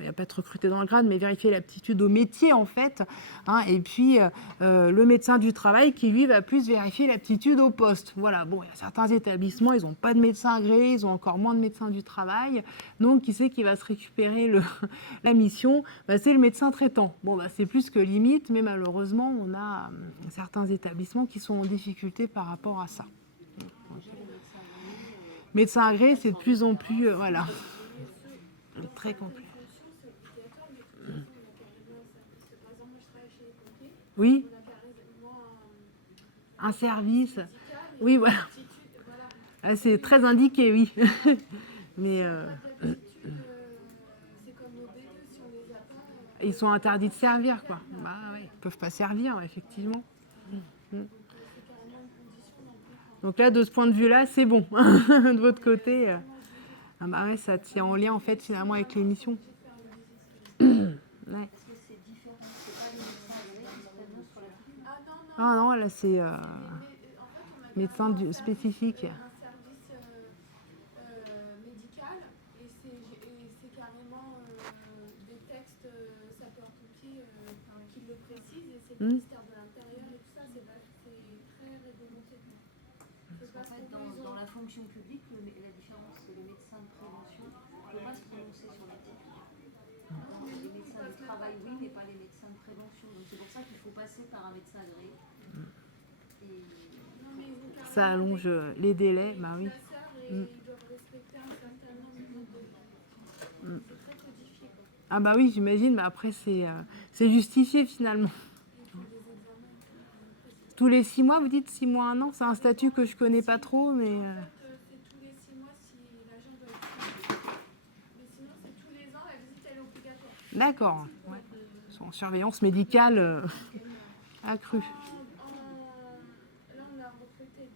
il va pas être recruté dans le grade, mais vérifier l'aptitude au métier en fait. Hein, et puis le médecin du travail qui lui va plus vérifier l'aptitude au poste. Voilà, bon, il y a certains établissements, ils n'ont pas de médecin agréé, ils ont encore moins de médecin du travail. Donc qui c'est qui va se récupérer la mission? C'est le médecin traitant. Bon, c'est plus que limite, mais malheureusement, on a certains établissements qui sont en difficulté par rapport à ça. Médecin agréé, c'est de plus en plus, voilà, très complet. Oui. Un service. Oui, voilà. C'est très indiqué, oui. Mais ils sont interdits de servir, quoi. Ouais, ils peuvent pas servir, effectivement. Donc là, de ce point de vue-là, c'est bon. De votre côté, ça tient en lien, en fait, finalement, avec l'émission. Ouais. Est-ce que c'est différent Ah non, là c'est En fait, on a médecin carrément spécifique. un service médical et c'est carrément des textes sapeurs-pompiers qui le précisent et c'est le ministère de l'Intérieur et tout ça, c'est très réglementé. C'est En pas ce fait, qu'on dans la fonction publique, la différence, c'est le médecin de prévention ne peut pas se prononcer sur l'éthique. Les médecins du travail, oui, mais pas les médecins de prévention. Donc c'est pour ça qu'il faut passer par un médecin agréé. Et Non, mais ils ont carrément Ça allonge les délais, bah oui. classeurs et ils doivent respecter un certain nombre de délais. C'est très codifié, quoi. Ah bah oui, j'imagine, mais après c'est justifié finalement. Ils font des examens. Tous les 6 mois, vous dites 6 mois, 1 an, c'est un statut que je connais pas trop, mais En fait, c'est tous les 6 mois si l'agent doit être. Mais sinon, c'est tous les ans, la visite elle est obligatoire. d'accord. Ouais. En surveillance médicale accrue. Là, on a recruté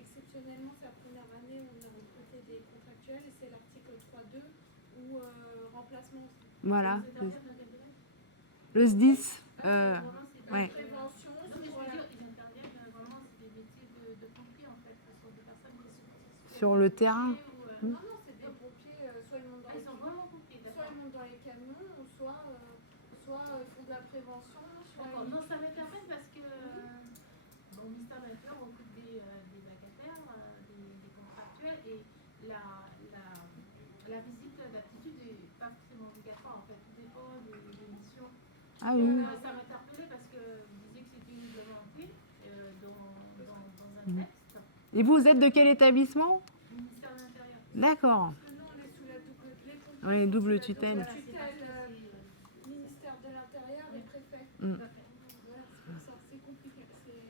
exceptionnellement, c'est la première année où on a recruté des contractuels et c'est l'article 3.2 ou remplacement aussi. Voilà. Vous intervenez dans quel domaine? Le SDIS, La ouais. prévention, Non, mais je veux dire, ils interviennent vraiment, c'est des métiers de pompiers en fait, ce sont des personnes qui sont Sur le terrain. non, c'est des pompiers, soit ils montent dans Ils sont vraiment pompiers, soit d'accord. ils montent dans les camions, ou soit ils font de la prévention, soit D'accord. Non, ça m'interpelle parce que au ministère de l'Intérieur, on recrute des vacataires, des contractuels, et la visite d'aptitude n'est pas forcément obligatoire en fait, tout dépend des missions. Ah oui. Ça m'interpellait parce que vous disiez que c'était une volonté dans un texte Et vous êtes de quel établissement? du ministère de l'Intérieur. D'accord. parce que nous on est sous la double, Oui, double tutelle. Ministère de l'Intérieur et préfet. Mm. Voilà, c'est pour ça, c'est compliqué.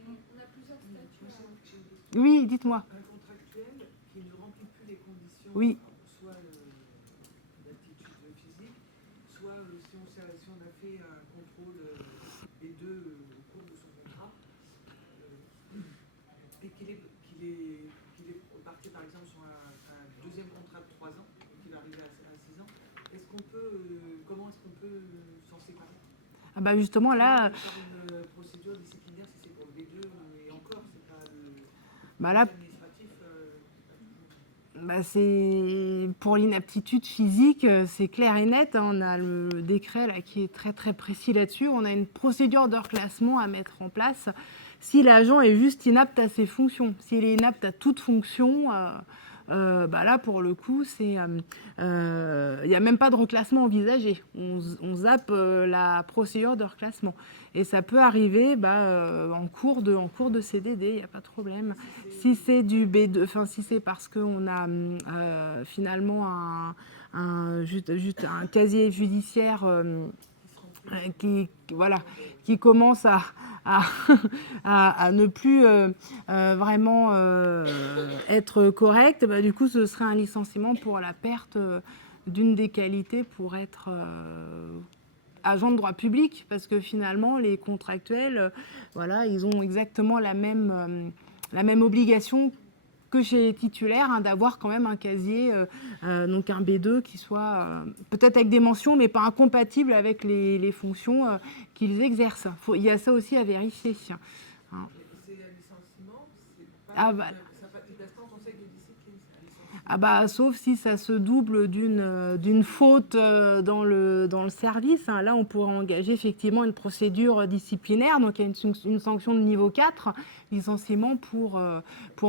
On a plusieurs statuts. Oui, dites-moi. Un contractuel qui ne remplit plus les conditions, Oui. soit d'aptitude physique, soit si on a fait un contrôle des deux au cours de son contrat, et qu'il est parti par exemple sur un deuxième contrat de 3 ans, et qu'il va arriver à 6 ans, comment est-ce qu'on peut s'en séparer? Ah bah justement là, Par une procédure disciplinaire, si c'est pour le B2 et encore, c'est pas le bah là administratif. bah c'est pour l'inaptitude physique, c'est clair et net, hein. On a le décret là qui est très très précis là-dessus. On a une procédure de reclassement à mettre en place si l'agent est juste inapte à ses fonctions. S'il est inapte à toute fonction, bah là pour le coup, il n'y a même pas de reclassement envisagé. On zappe la procédure de reclassement. Et ça peut arriver en cours de CDD, il n'y a pas de problème. Si c'est du B2, enfin si c'est parce qu'on a finalement juste un casier judiciaire qui commence à ne plus vraiment être correct, bah, du coup ce serait un licenciement pour la perte d'une des qualités pour être agent de droit public, parce que finalement les contractuels, voilà, ils ont exactement la même obligation que chez les titulaires, hein, d'avoir quand même un casier, donc un B2 qui soit peut-être avec des mentions, mais pas incompatible avec les fonctions qu'ils exercent. Il y a ça aussi à vérifier. Hein. C'est un licenciement, c'est pas, Ah bah, ça passe pas en conseil de discipline, c'est un licenciement. ah bah, sauf si ça se double d'une faute dans le service. Hein. Là, on pourrait engager effectivement une procédure disciplinaire. Donc, il y a une sanction de niveau 4, licenciement pour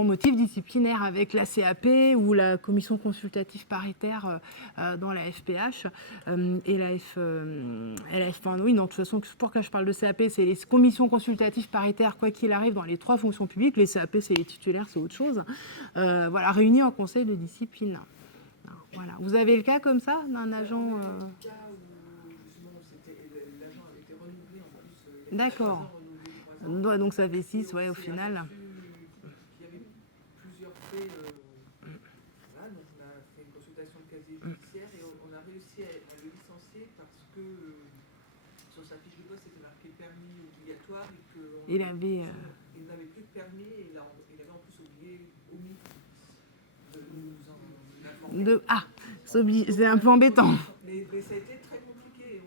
motif disciplinaire avec la CAP ou la commission consultative paritaire dans la FPH et la enfin, oui, non, de toute façon, pourquoi je parle de CAP, c'est les commissions consultatives paritaires, quoi qu'il arrive, dans les 3 fonctions publiques. Les CAP, c'est les titulaires, c'est autre chose. Voilà, réunis en conseil de discipline. Voilà. Vous avez le cas comme ça d'un agent Le cas où justement l'agent avait été renouvelé en plus. D'accord. 3 ans. Ouais, donc ça fait 6, ouais, au final. Il y avait plusieurs faits. Voilà, donc on a fait une consultation de casier judiciaire et on a réussi à le licencier parce que sur sa fiche de poste c'était marqué permis obligatoire et qu'il Il avait. n'avait plus de permis et il avait en plus omis de nous en informer. C'est un peu embêtant. Mais ça a été très compliqué.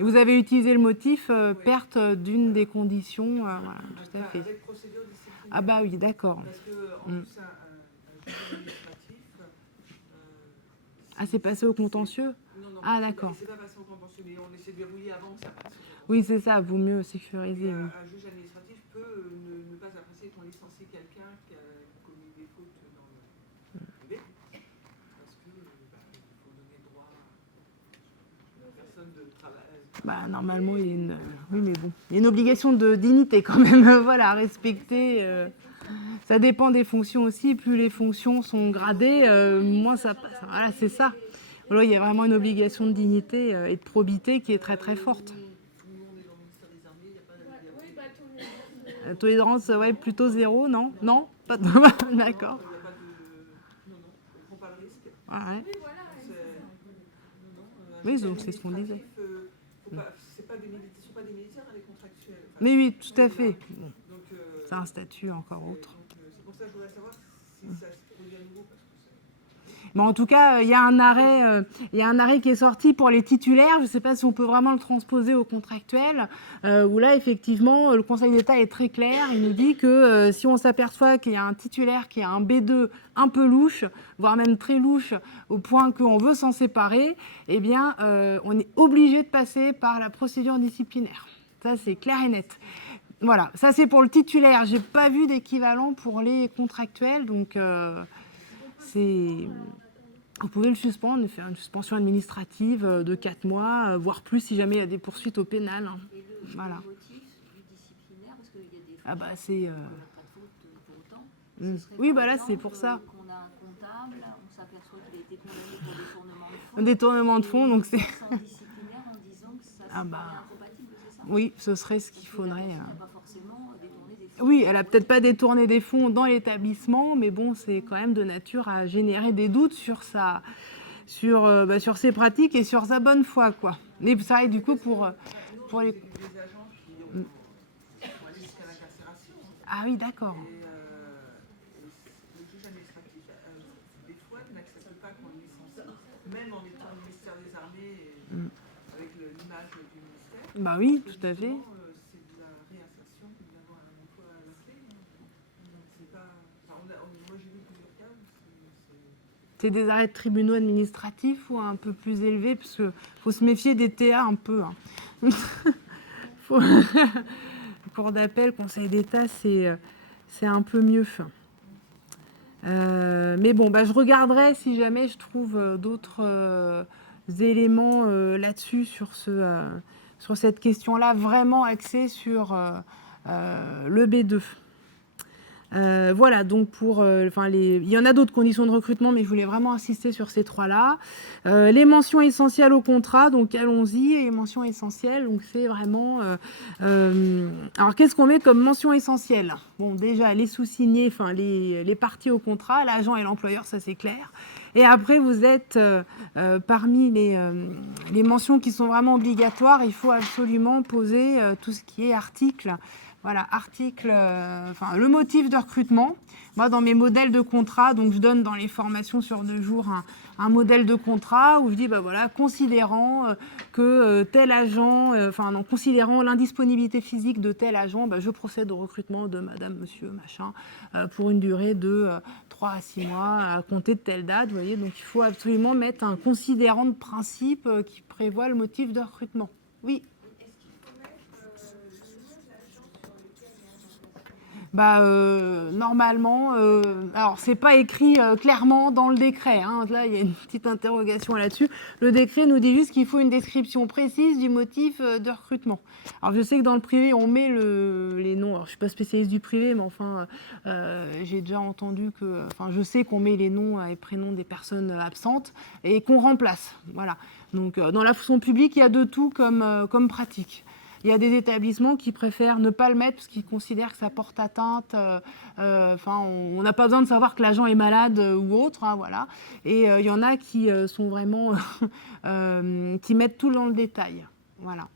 Et vous avez utilisé le motif Oui. perte d'une des conditions. Voilà, tout à fait. Avec procédure disciplinaire. Ah bah oui, d'accord. Parce que, en plus, un juge administratif. Ah, c'est passé au contentieux? Non, Ah, d'accord. c'est pas passé au contentieux, mais on essaie de verrouiller avant que ça passe. Oui, c'est ça, vaut mieux sécuriser. Et, Oui. un juge administratif peut ne pas apprécier qu'on licencie quelqu'un qui a commis des fautes dans le privé, parce que il faut donner droit à la personne de travail. Bah, normalement, il y a une... Oui, mais bon. Il y a une obligation de dignité quand même, voilà, à respecter. Ça dépend des fonctions aussi. Plus les fonctions sont gradées, moins ça passe. Voilà, c'est ça. Alors, il y a vraiment une obligation de dignité et de probité qui est très très forte. Nous, on est dans le ministère des Armées, il n'y a pas de... La tolérance, ouais, plutôt 0, non? Non? Pas de... D'accord. Il n'y a pas de... Non, on ne prend pas le risque. Ouais. Un Oui, juge donc c'est ce qu'on disait. administratif, ce ne sont pas des militaires, les contractuels. Enfin, Mais oui, tout à fait. donc, C'est un statut encore autre. c'est pour ça que je voudrais savoir si ça se produit à nouveau. Parce que Mais en tout cas, il y a un arrêt qui est sorti pour les titulaires. Je ne sais pas si on peut vraiment le transposer aux contractuels, où là, effectivement, le Conseil d'État est très clair. Il nous dit que si on s'aperçoit qu'il y a un titulaire qui a un B2 un peu louche, voire même très louche, au point qu'on veut s'en séparer, eh bien, on est obligé de passer par la procédure disciplinaire. Ça, c'est clair et net. Voilà, ça c'est pour le titulaire. Je n'ai pas vu d'équivalent pour les contractuels, donc vous pouvez le suspendre, faire une suspension administrative de 4 mois, voire plus si jamais il y a des poursuites au pénal. Hein. Et le Voilà. motif du disciplinaire, parce qu'il y a des fautes, Ah bah c'est... il n'y a pas de faute pour autant. Ce serait, Oui, par bah là exemple, c'est pour ça. Qu'on a un comptable, on s'aperçoit qu'il a été condamné pour détournement de fonds. Un détournement de fonds, donc c'est... Sans disciplinaire en disant que ça Ah c'est bah... incompatible, c'est ça? Oui, ce serait ce qu'il faudrait... Pas forcément détourner des fonds. Oui, elle a peut-être pas détourné des fonds dans l'établissement, mais bon, c'est quand même de nature à générer des doutes sur sur ses pratiques et sur sa bonne foi, quoi. Mais ça, et du coup, pour les... des agents qui ont allé jusqu'à l'incarcération. Ah oui, d'accord. Et le juge administratif, des fois, n'accepte pas qu'on le licencie, même en étant au ministère des Armées, et avec l'image du ministère. Bah oui, tout à fait. Justement, c'est de la réinsertion que d'avoir un emploi à la clé. C'est pas... Enfin, moi, j'ai vu plusieurs cas où C'est des arrêts de tribunaux administratifs ou un peu plus élevés, parce qu'il faut se méfier des TA un peu. Hein. Cour d'appel, Conseil d'État, c'est un peu mieux. Mais bon, bah, je regarderai si jamais je trouve d'autres éléments là-dessus, sur cette question-là, vraiment axée sur le B2. Voilà, donc il y en a d'autres conditions de recrutement, mais je voulais vraiment insister sur ces trois-là. Les mentions essentielles au contrat, donc allons-y. Les mentions essentielles, donc c'est vraiment... alors, qu'est-ce qu'on met comme mention essentielle? Bon, déjà, les sous-signés, enfin, les parties au contrat, l'agent et l'employeur, ça c'est clair. Et après, vous êtes parmi les mentions qui sont vraiment obligatoires, il faut absolument poser tout ce qui est article. Voilà, le motif de recrutement. Moi, dans mes modèles de contrat, donc je donne dans les formations sur 2 jours un modèle de contrat où je dis, bah voilà, considérant que tel agent, considérant l'indisponibilité physique de tel agent, bah, je procède au recrutement de madame, monsieur, machin, pour une durée de 3 à 6 mois à compter de telle date. Vous voyez, donc il faut absolument mettre un considérant de principe qui prévoit le motif de recrutement. Oui. Bah, normalement, alors c'est pas écrit clairement dans le décret, hein. Là il y a une petite interrogation là-dessus. Le décret nous dit juste qu'il faut une description précise du motif de recrutement. Alors je sais que dans le privé on met les noms, alors je suis pas spécialiste du privé, mais enfin j'ai déjà entendu que, je sais qu'on met les noms et prénoms des personnes absentes et qu'on remplace, voilà. Donc dans la fonction publique il y a de tout comme pratique. Il y a des établissements qui préfèrent ne pas le mettre parce qu'ils considèrent que ça porte atteinte. On n'a pas besoin de savoir que l'agent est malade ou autre, hein, voilà. Et il y en a qui sont vraiment qui mettent tout dans le détail, voilà.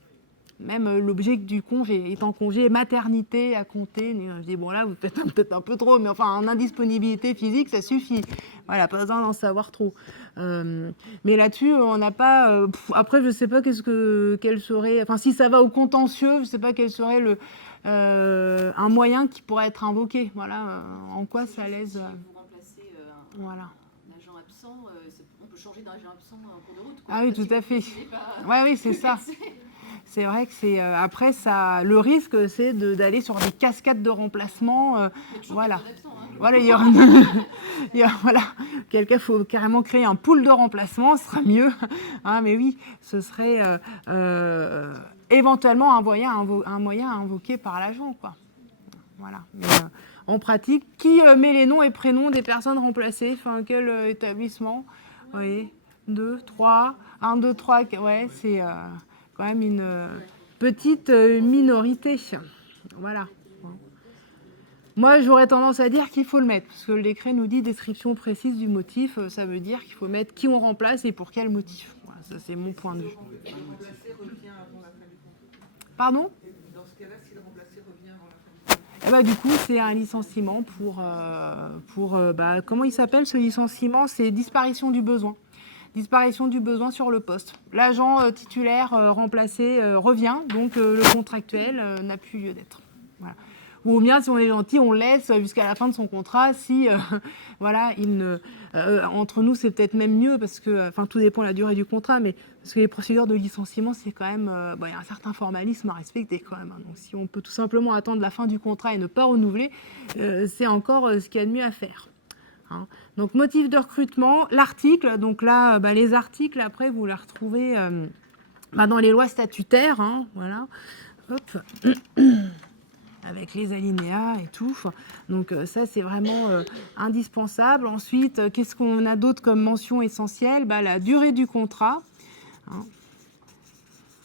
Même l'objet du congé est en congé maternité à compter. Je dis, bon là, vous faites peut-être un peu trop, mais enfin, en indisponibilité physique, ça suffit. Voilà, pas besoin d'en savoir trop. Mais là-dessus, on n'a pas... après, je ne sais pas quel serait... Enfin, si ça va au contentieux, je ne sais pas quel serait un moyen qui pourrait être invoqué. Voilà, en quoi ça laisse... Si vous remplacez voilà. un agent absent, on peut changer d'agent absent en cours de route. Quoi. Ah oui, tout à fait. Oui, c'est ça. C'est vrai que c'est après ça, le risque, c'est d'aller sur des cascades de remplacement. Voilà. Voilà, voilà. Quelqu'un, faut carrément créer un pool de remplacement, ce sera mieux. Hein, mais oui, ce serait éventuellement un moyen invoqué par l'agent, quoi. Voilà. Mais, en pratique, qui met les noms et prénoms des personnes remplacées? Enfin, quel établissement? Vous voyez, 2, 3, 1, 2, 3. Ouais, c'est quand même une petite minorité. Voilà. Moi, j'aurais tendance à dire qu'il faut le mettre, parce que le décret nous dit description précise du motif. Ça veut dire qu'il faut mettre qui on remplace et pour quel motif. Voilà, ça, c'est mon point de vue. Pardon ? Dans ce cas-là, si le remplacé revient avant la fin du contrat. Du coup, c'est un licenciement pour comment il s'appelle ce licenciement? C'est disparition du besoin. Disparition du besoin sur le poste. L'agent titulaire remplacé revient, donc le contractuel n'a plus lieu d'être. Voilà. Ou bien, si on est gentil, on laisse jusqu'à la fin de son contrat. Si, voilà, entre nous, c'est peut-être même mieux parce que, enfin, tout dépend de la durée du contrat, mais parce que les procédures de licenciement, c'est quand même, il y a un certain formalisme à respecter quand même. Hein. Donc, si on peut tout simplement attendre la fin du contrat et ne pas renouveler, c'est encore ce qu'il y a de mieux à faire. Hein. Donc, motif de recrutement, l'article. Donc là, les articles, après, vous les retrouvez dans les lois statutaires. Hein, voilà. Hop. Avec les alinéas et tout. Donc ça, c'est vraiment indispensable. Ensuite, qu'est-ce qu'on a d'autre comme mention essentielle? La durée du contrat. Hein.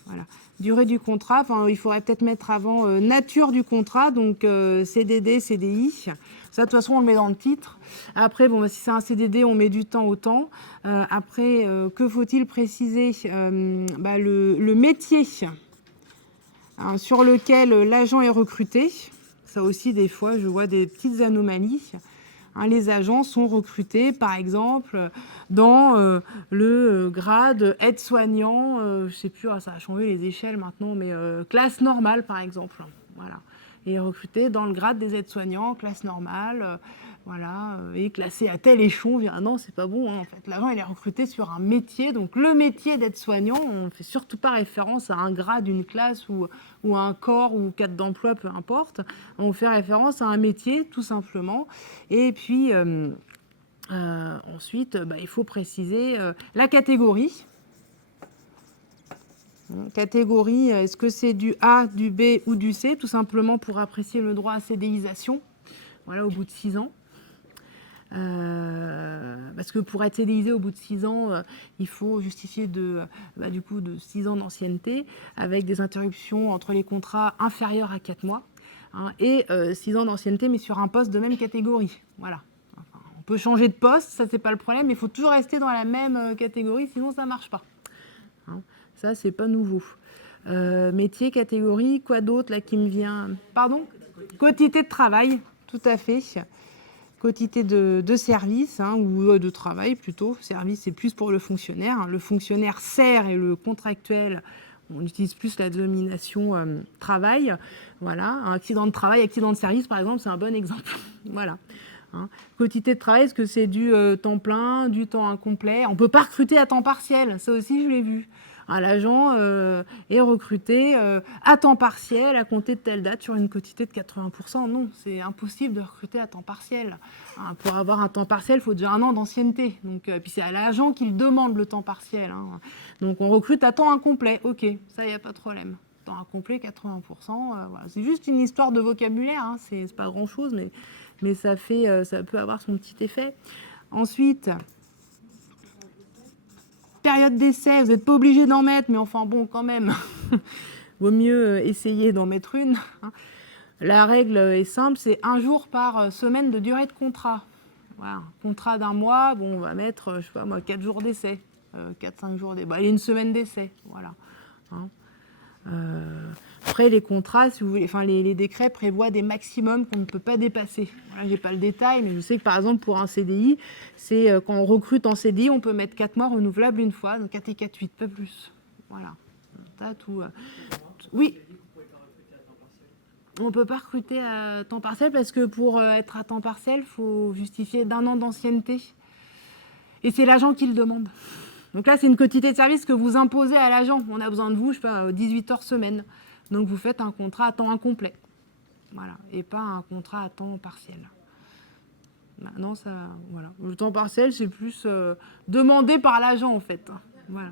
Voilà. Durée du contrat, il faudrait peut-être mettre avant nature du contrat, donc CDD, CDI. Ça, de toute façon, on le met dans le titre. Après, si c'est un CDD, on met du temps au temps. Après, que faut-il préciser? Le métier sur lequel l'agent est recruté. Ça aussi, des fois, je vois des petites anomalies. Les agents sont recrutés, par exemple, dans le grade aide-soignant, je ne sais plus, ça a changé les échelles maintenant, mais classe normale, par exemple. Voilà. Et recruté dans le grade des aides-soignants, classe normale, voilà, et classé à tel échelon. Ah non, c'est pas bon, hein, en fait. L'agent, il est recruté sur un métier. Donc, le métier d'aide-soignant, on ne fait surtout pas référence à un grade, une classe ou à un corps ou cadre d'emploi, peu importe. On fait référence à un métier, tout simplement. Et puis, ensuite, il faut préciser la catégorie. Catégorie, est-ce que c'est du A, du B ou du C? Tout simplement pour apprécier le droit à CDIsation, voilà, au bout de 6 ans. Parce que pour être CDIsé au bout de 6 ans, il faut justifier de 6 ans d'ancienneté avec des interruptions entre les contrats inférieurs à 4 mois et 6 ans d'ancienneté mais sur un poste de même catégorie. Voilà. Enfin, on peut changer de poste, ça c'est pas le problème, mais il faut toujours rester dans la même catégorie, sinon ça marche pas. Hein, ça c'est pas nouveau. Métier, catégorie, quoi d'autre là qui me vient? Pardon? Quotité de travail, tout à fait. Quotité de service, ou de travail plutôt. Service, c'est plus pour le fonctionnaire. Le fonctionnaire sert et le contractuel, on utilise plus la dénomination travail. Voilà. Un accident de travail, accident de service, par exemple, c'est un bon exemple. Voilà. Quotité de travail, est-ce que c'est du temps plein, du temps incomplet? On ne peut pas recruter à temps partiel. Ça aussi, je l'ai vu. L'agent est recruté à temps partiel à compter de telle date sur une quotité de 80%. Non, c'est impossible de recruter à temps partiel. Pour avoir un temps partiel, il faut déjà 1 an d'ancienneté. Donc, puis c'est à l'agent qu'il demande le temps partiel. Donc on recrute à temps incomplet. Ok, ça, il n'y a pas de problème. Temps incomplet, 80%. Voilà. C'est juste une histoire de vocabulaire. C'est pas grand-chose, mais ça peut avoir son petit effet. Ensuite... Période d'essai, vous n'êtes pas obligé d'en mettre, mais enfin bon, quand même, vaut mieux essayer d'en mettre une. La règle est simple, c'est 1 jour par semaine de durée de contrat. Voilà, contrat d'1 mois, on va mettre, je sais pas moi, 4 jours d'essai, 4-5 jours d'essai, et 1 semaine d'essai, voilà. Après, les contrats, si vous voulez, enfin, les décrets prévoient des maximums qu'on ne peut pas dépasser. Voilà, je n'ai pas le détail, mais je sais que par exemple, pour un CDI, c'est quand on recrute en CDI, on peut mettre 4 mois renouvelables une fois, donc 4 et 4, 8, pas plus. Voilà. T'as tout. Oui. On ne peut pas recruter à temps partiel parce que pour être à temps partiel, il faut justifier d'1 an d'ancienneté. Et c'est l'agent qui le demande. Donc là, c'est une quantité de service que vous imposez à l'agent. On a besoin de vous, je sais pas, 18 heures semaine. Donc vous faites un contrat à temps incomplet. Voilà. Et pas un contrat à temps partiel. Maintenant, ça, voilà. Le temps partiel, c'est plus demandé par l'agent, en fait. Voilà.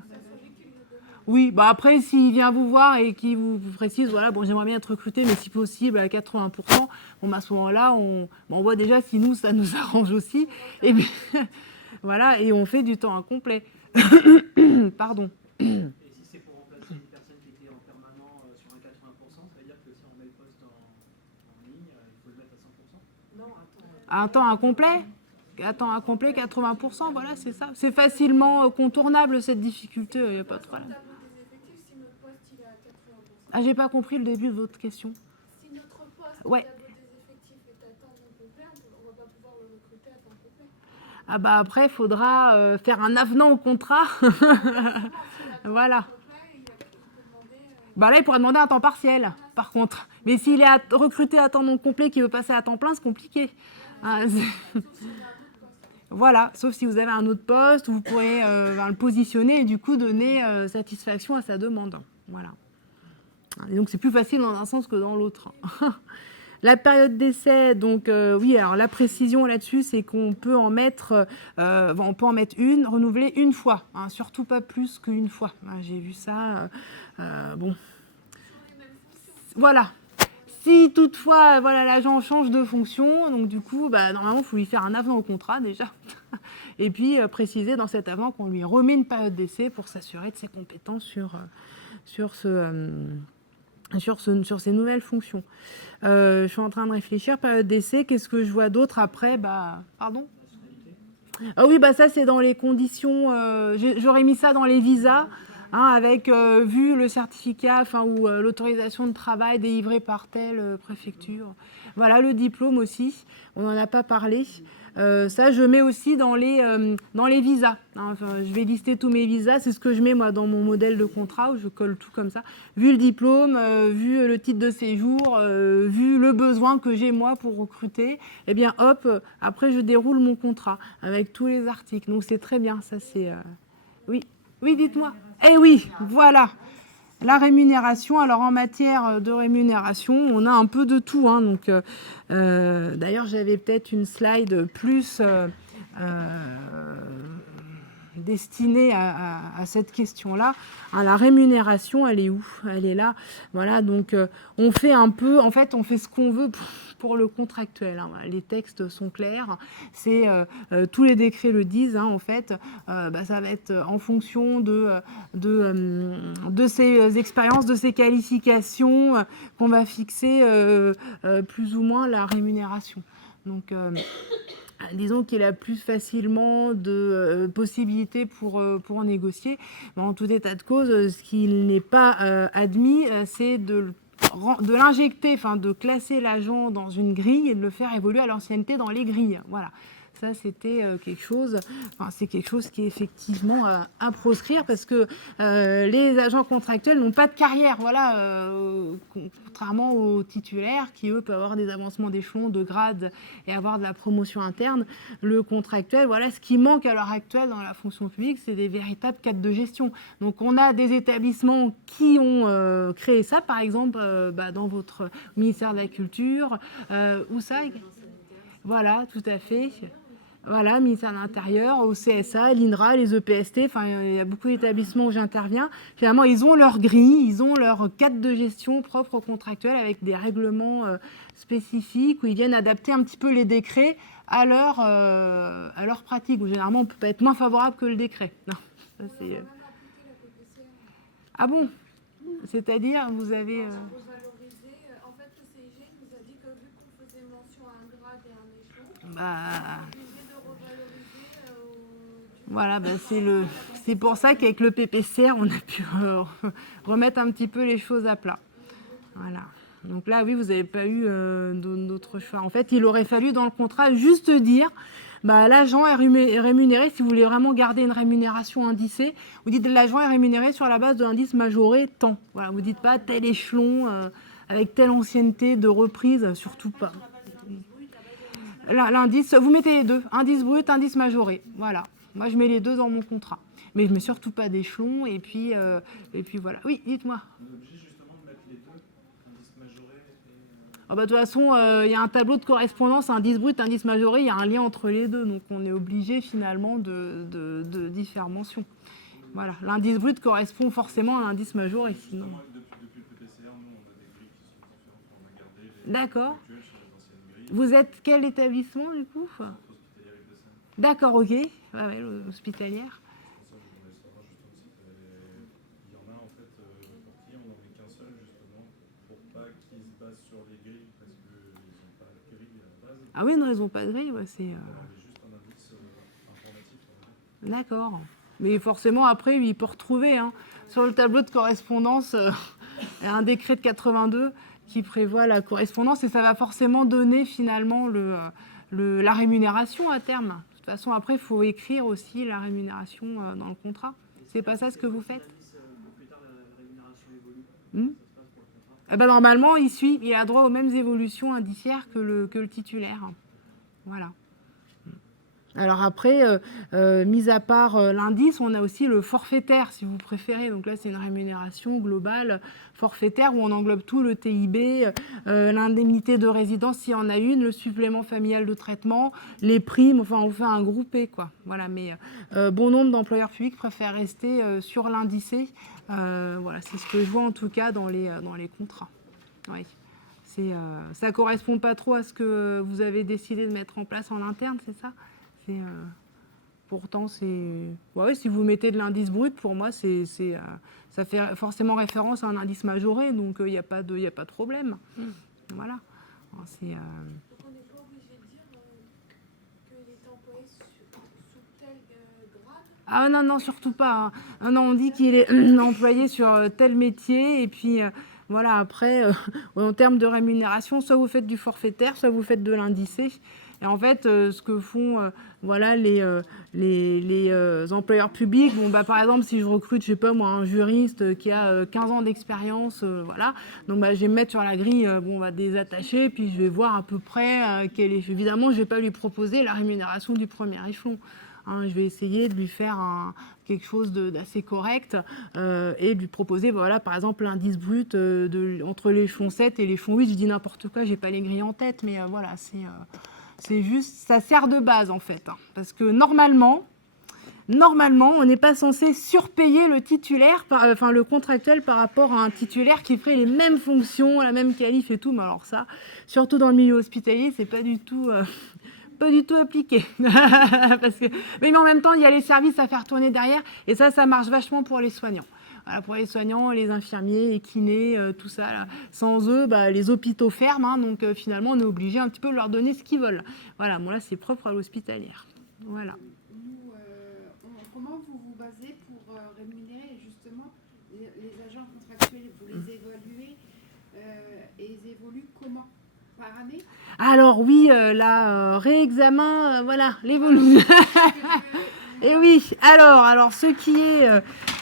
Oui, bah après, s'il vient vous voir et qu'il vous précise, voilà, bon, j'aimerais bien être recruté, mais si possible, à 80%, bon, à ce moment-là, on voit déjà si nous, ça nous arrange aussi. Et puis, voilà, et on fait du temps incomplet. Pardon. Et si c'est pour remplacer une personne qui était en permanent sur un 80%, ça veut dire que si on met le poste en ligne, il faut le mettre à 100%? Non, attends. Un temps incomplet? À temps incomplet, 80%, voilà, c'est ça. C'est facilement contournable, cette difficulté, il n'y a pas de problème. Ah, j'ai pas compris le début de votre question. Si notre poste Ouais. au tableau des effectifs est à temps non complet, on ne va pas pouvoir le recruter à temps complet. Ah bah après, il faudra faire un avenant au contrat. Voilà. Bah là, il pourrait demander un temps partiel, par contre. Mais s'il est recruté à temps non complet, qui veut passer à temps plein, c'est compliqué. Voilà, sauf si vous avez un autre poste, vous pourrez le positionner et du coup donner satisfaction à sa demande. Voilà. Et donc c'est plus facile dans un sens que dans l'autre. La période d'essai, donc oui, alors la précision là-dessus, c'est qu'on peut en mettre, une, renouveler une fois, hein, surtout pas plus qu'une fois. J'ai vu ça, bon. Voilà. Si toutefois, voilà, l'agent change de fonction, donc du coup, bah, normalement, il faut lui faire un avenant au contrat déjà, et puis préciser dans cet avenant qu'on lui remet une période d'essai pour s'assurer de ses compétences sur ces nouvelles fonctions. Je suis en train de réfléchir, période d'essai, qu'est-ce que je vois d'autre après? Pardon? Ah oui, ça c'est dans les conditions, j'aurais mis ça dans les visas, hein, avec vu le certificat ou l'autorisation de travail délivrée par telle préfecture. Voilà, le diplôme aussi, on n'en a pas parlé. Ça, je mets aussi dans les visas. Hein. Je vais lister tous mes visas. C'est ce que je mets, moi, dans mon modèle de contrat, où je colle tout comme ça. Vu le diplôme, vu le titre de séjour, vu le besoin que j'ai, moi, pour recruter, eh bien, hop, après, je déroule mon contrat avec tous les articles. Donc, c'est très bien. Ça, c'est... Oui, dites-moi. Eh oui, voilà. La rémunération, alors en matière de rémunération, on a un peu de tout. Hein, donc, d'ailleurs, j'avais peut-être une slide plus destinée à cette question-là. Hein, la rémunération, elle est où? Elle est là. Voilà, donc on fait un peu, en fait, on fait ce qu'on veut pour le contractuel. Hein. Les textes sont clairs. C'est tous les décrets le disent. Hein, en fait, ça va être en fonction de ses expériences, de ses qualifications, qu'on va fixer plus ou moins la rémunération. Donc, disons qu'il a plus facilement de possibilités pour négocier. Mais en tout état de cause, ce qui n'est pas admis, c'est de l'injecter, de classer l'agent dans une grille et de le faire évoluer à l'ancienneté dans les grilles. Voilà. Ça, c'était c'est quelque chose qui est effectivement à proscrire parce que les agents contractuels n'ont pas de carrière, voilà, contrairement aux titulaires qui, eux, peuvent avoir des avancements d'échelon, de grade et avoir de la promotion interne. Le contractuel, voilà, ce qui manque à l'heure actuelle dans la fonction publique, c'est des véritables cadres de gestion. Donc, on a des établissements qui ont créé ça, par exemple, dans votre ministère de la Culture, où ça? Voilà, tout à fait. Voilà, ministère de l'Intérieur, au CSA, l'INRA, les EPST, il y a beaucoup d'établissements où j'interviens. Finalement, ils ont leur grille, ils ont leur cadre de gestion propre aux contractuels avec des règlements spécifiques où ils viennent adapter un petit peu les décrets à leur pratique. Où généralement, on peut pas être moins favorable que le décret. Non, ça, c'est... Ah bon? C'est-à-dire, vous avez... En fait, le CIG nous a dit que vu qu'on faisait mention à un grade et un échelon, on est obligé de revaloriser Voilà, C'est pour ça qu'avec le PPCR, on a pu remettre un petit peu les choses à plat. Voilà. Donc là, oui, vous n'avez pas eu d'autre choix. En fait, il aurait fallu dans le contrat juste dire, l'agent est rémunéré, si vous voulez vraiment garder une rémunération indicée, vous dites l'agent est rémunéré sur la base de l'indice majoré tant. Voilà, vous ne dites pas tel échelon avec telle ancienneté de reprise, surtout pas. L'indice, vous mettez les deux, indice brut, indice majoré. Voilà. Moi, je mets les deux dans mon contrat. Mais je ne mets surtout pas d'échelon. Et puis voilà. Oui, dites-moi. On est obligé justement de mettre les deux, indice majoré et... De toute façon, il y a un tableau de correspondance, indice brut, indice majoré. Il y a un lien entre les deux. Donc, on est obligé finalement de d'y faire mention. Voilà. L'indice brut correspond forcément à l'indice majoré. Sinon... Depuis le PPCR, nous, on a des grilles qui sont différentes. On a gardé les D'accord. actuelles sur les anciennes grilles. Vous êtes quel établissement, du coup? Hospitalière de Seine. D'accord, ok. Ouais, l'hospitalière. C'est pour ça que je voulais savoir justement si il y en a en fait pour qui on n'en met qu'un seul justement pour pas qu'ils se basent sur les grilles parce qu'ils n'ont pas de grille à la base. Ah oui, non, ils n'ont pas de grille. Ouais, c'est... On met juste un indice informatif. D'accord. Mais forcément, après, il peut retrouver. Hein. Sur le tableau de correspondance, il y a un décret de 82 qui prévoit la correspondance et ça va forcément donner finalement la rémunération à terme. De toute façon, après, il faut écrire aussi la rémunération dans le contrat. C'est pas ça ce que vous faites? Plus tard, la rémunération évolue. Ça se passe pour le contrat. Normalement, il a droit aux mêmes évolutions indiciaires que le titulaire. Voilà. Alors après, mis à part l'indice, on a aussi le forfaitaire, si vous préférez. Donc là, c'est une rémunération globale forfaitaire où on englobe tout le TIB, l'indemnité de résidence s'il y en a une, le supplément familial de traitement, les primes. Enfin, on fait un groupé, quoi. Voilà. Mais bon nombre d'employeurs publics préfèrent rester sur l'indicé. Voilà, c'est ce que je vois en tout cas dans les contrats. Oui. Ça correspond pas trop à ce que vous avez décidé de mettre en place en interne, c'est ça? Pourtant, c'est... Ouais, si vous mettez de l'indice brut, pour moi, ça fait forcément référence à un indice majoré, donc il n'y a pas de problème. Voilà. Alors, Donc on n'est pas obligé de dire qu'il est employé sous tel grade? Ah non, surtout pas. Hein. Non, on dit qu'il est employé sur tel métier, et puis... Voilà, après, en termes de rémunération, soit vous faites du forfaitaire, soit vous faites de l'indicé. Et en fait, ce que font les employeurs publics, par exemple, si je recrute, je sais pas moi, un juriste qui a 15 ans d'expérience, voilà, donc je vais me mettre sur la grille, on va désattacher, puis je vais voir à peu près évidemment, je vais pas lui proposer la rémunération du premier échelon. Hein, je vais essayer de lui faire quelque chose d'assez correct et de lui proposer, par exemple, l'indice brut entre l'échelon 7 et l'échelon 8. Je dis n'importe quoi, j'ai pas les grilles en tête, mais voilà, c'est juste, ça sert de base en fait. Hein, parce que normalement, on n'est pas censé surpayer le titulaire, le contractuel par rapport à un titulaire qui ferait les mêmes fonctions, la même qualif et tout. Mais alors ça, surtout dans le milieu hospitalier, c'est pas du tout appliqué. Mais en même temps, il y a les services à faire tourner derrière. Et ça marche vachement pour les soignants. Voilà, pour les soignants, les infirmiers, les kinés, tout ça. Là. Sans eux, les hôpitaux ferment. Hein, donc finalement, on est obligé un petit peu de leur donner ce qu'ils veulent. Voilà, là, c'est propre à l'hospitalière. Voilà. Comment vous vous basez pour rémunérer justement les agents contractuels? Vous les évaluez et ils évoluent comment? Par année? Alors oui, réexamen, l'évolution. Et oui, alors ce qui est,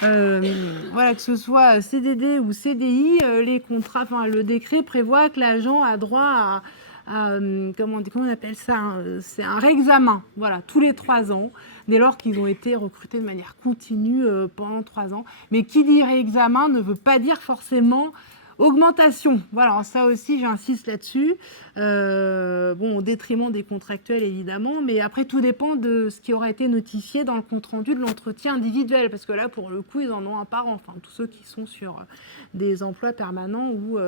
que ce soit CDD ou CDI, les contrats, le décret prévoit que l'agent a droit à comment on appelle ça, c'est un réexamen, tous les 3 ans, dès lors qu'ils ont été recrutés de manière continue pendant 3 ans. Mais qui dit réexamen ne veut pas dire forcément augmentation. Voilà, ça aussi, j'insiste là-dessus. Au détriment des contractuels, évidemment, mais après, tout dépend de ce qui aura été notifié dans le compte-rendu de l'entretien individuel, parce que là, pour le coup, ils en ont un par an. Enfin, tous ceux qui sont sur des emplois permanents ou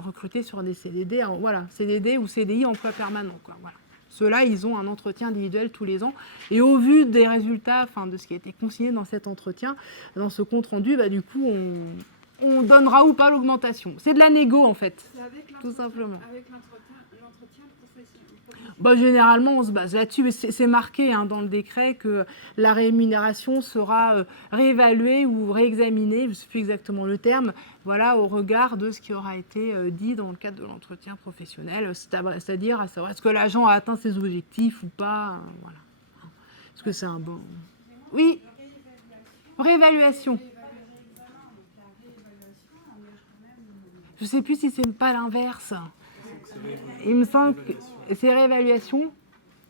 recrutés sur des CDD, CDD ou CDI, emploi permanent, quoi. Voilà. Ceux-là, ils ont un entretien individuel tous les ans. Et au vu des résultats, de ce qui a été consigné dans cet entretien, dans ce compte-rendu, du coup, on donnera ou pas l'augmentation. C'est de la négo, en fait, tout simplement. Avec l'entretien professionnel. Bah, généralement, on se base là-dessus. C'est marqué dans le décret que la rémunération sera réévaluée ou réexaminée, je ne sais plus exactement le terme, voilà, au regard de ce qui aura été dit dans le cadre de l'entretien professionnel, c'est-à-dire à savoir est-ce que l'agent a atteint ses objectifs ou pas, voilà. Est-ce que c'est un bon... Oui, réévaluation. Je ne sais plus si c'est pas l'inverse. Il me semble que c'est réévaluation.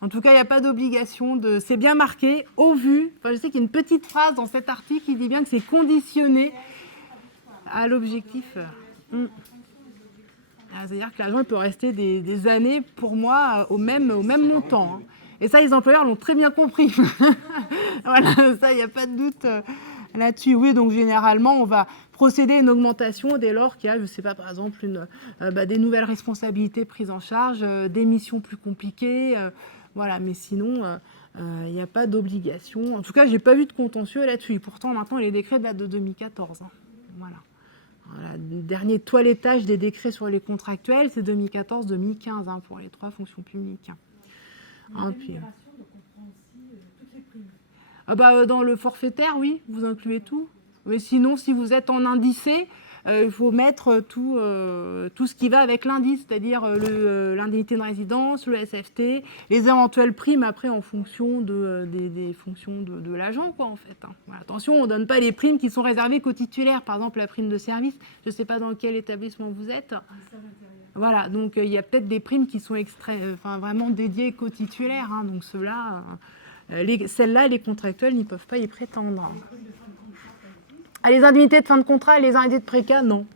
En tout cas, il n'y a pas d'obligation de... C'est bien marqué, au vu. Enfin, je sais qu'il y a une petite phrase dans cet article qui dit bien que c'est conditionné à l'objectif. C'est-à-dire que l'agent peut rester des années, pour moi, au même montant. Et ça, les employeurs l'ont très bien compris. Voilà, ça, il n'y a pas de doute là-dessus. Oui, donc généralement, on va procéder à une augmentation dès lors qu'il y a, je ne sais pas, par exemple, des nouvelles responsabilités prises en charge, des missions plus compliquées. Voilà, mais sinon, il n'y a pas d'obligation. En tout cas, je n'ai pas vu de contentieux là-dessus. Pourtant, maintenant, les décrets datent de 2014. Voilà. Le dernier toilettage des décrets sur les contractuels, c'est 2014-2015 pour les 3 fonctions publiques. Puis, dans le forfaitaire, oui, vous incluez tout. Mais sinon, si vous êtes en indicé, il faut mettre tout ce qui va avec l'indice, c'est-à-dire l'indemnité de résidence, le SFT, les éventuelles primes après en fonction des fonctions de l'agent, quoi, en fait. Voilà, attention, on ne donne pas les primes qui sont réservées qu'aux titulaires. Par exemple, la prime de service, je ne sais pas dans quel établissement vous êtes. Voilà, donc il y a peut-être des primes qui sont vraiment dédiées qu'aux titulaires. Donc ceux-là, celles-là, les contractuels n'y peuvent pas y prétendre. Les indemnités de fin de contrat et les indemnités de préca, non.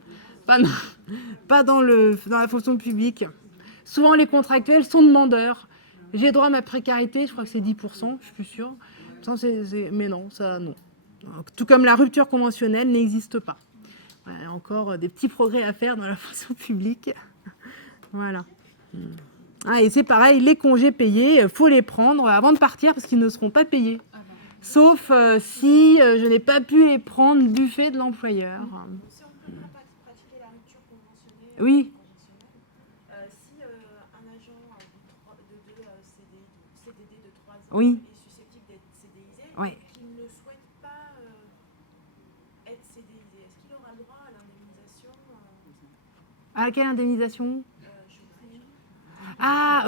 Pas dans la fonction publique. Souvent, les contractuels sont demandeurs. J'ai droit à ma précarité, je crois que c'est 10%, je suis plus sûre. Mais non, ça, non. Tout comme la rupture conventionnelle n'existe pas. Il y a encore des petits progrès à faire dans la fonction publique. Voilà. Et c'est pareil, les congés payés, il faut les prendre avant de partir parce qu'ils ne seront pas payés. Sauf si je n'ai pas pu les prendre du fait de l'employeur. Si on ne peut pas pratiquer la rupture conventionnelle, oui. Si un agent de CDD de 3 ans oui. est susceptible d'être CDIsé, oui. qu'il ne souhaite pas être CDIsé, est-ce qu'il aura le droit à l'indemnisation À quelle indemnisation? Là,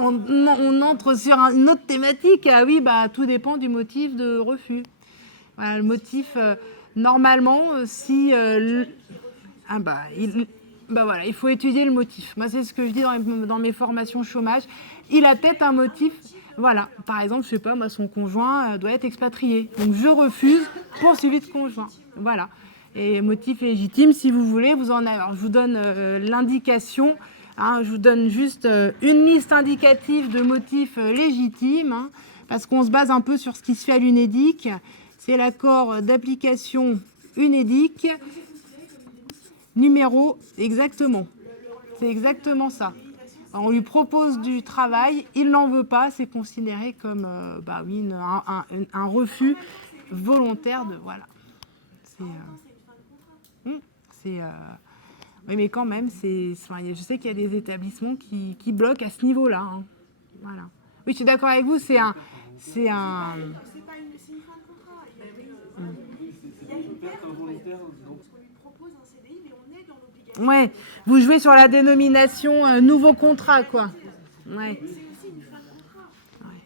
on entre sur une autre thématique. Ah oui, tout dépend du motif de refus. Voilà, le motif, normalement, si... il faut étudier le motif. Moi, c'est ce que je dis dans mes formations chômage. Il a peut-être un motif... Voilà, par exemple, je sais pas, moi, son conjoint doit être expatrié. Donc, je refuse poursuivi de conjoint. Voilà. Et motif légitime, si vous voulez, vous en avez... Alors, je vous donne l'indication... je vous donne juste une liste indicative de motifs légitimes, parce qu'on se base un peu sur ce qui se fait à l'UNEDIC. C'est l'accord d'application UNEDIC, numéro, exactement. C'est exactement ça. Alors, on lui propose du travail, il n'en veut pas, c'est considéré comme un refus volontaire de... Voilà. Oui, mais quand même, je sais qu'il y a des établissements qui bloquent à ce niveau-là. Voilà. Oui, je suis d'accord avec vous, c'est une fin de contrat. Il y a une perte volontaire. Parce qu'on lui propose un CDI, mais on est dans l'obligation. Ouais, vous jouez sur la dénomination nouveau contrat, quoi. Ouais. C'est aussi une fin de contrat. Ouais.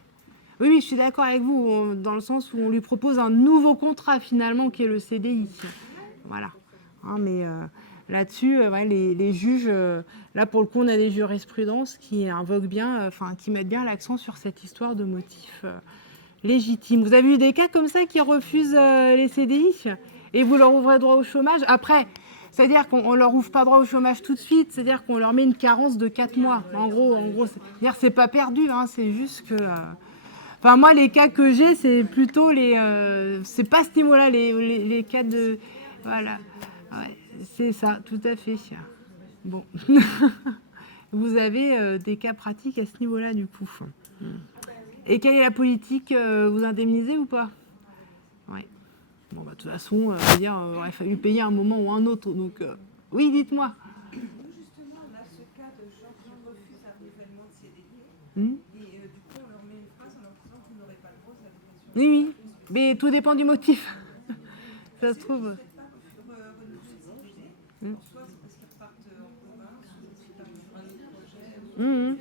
Oui, je suis d'accord avec vous, dans le sens où on lui propose un nouveau contrat, finalement, qui est le CDI. Voilà. Mais... là-dessus, les juges, là pour le coup, on a des jurisprudences qui invoquent bien, qui mettent bien l'accent sur cette histoire de motif légitime. Vous avez eu des cas comme ça qui refusent les CDI et vous leur ouvrez droit au chômage? Après, c'est-à-dire qu'on leur ouvre pas droit au chômage tout de suite, c'est-à-dire qu'on leur met une carence de 4 mois. En gros, c'est pas perdu, c'est juste que... moi, les cas que j'ai, c'est plutôt c'est pas ce niveau-là, les cas de... Voilà. Ouais. C'est ça, tout à fait. Bon. Vous avez des cas pratiques à ce niveau-là, du coup. Et quelle est la politique? Vous indemnisez ou pas? Ouais. Bon, de toute façon, il aurait fallu payer un moment ou un autre. Donc, oui, dites-moi. Nous, justement, on a ce cas de gens qui refusent un événement de CDI Hmm. Et du coup, on leur met une phrase en leur disant que vous n'aurez pas le droit à l'allocation. Oui, oui. Mais tout dépend du motif. Ça se trouve. Ils ne souhaitent pas renouveler ces CDD. Mm. Soit c'est parce qu'ils repartent en province, ou c'est pas pour un autre projet. Mhm.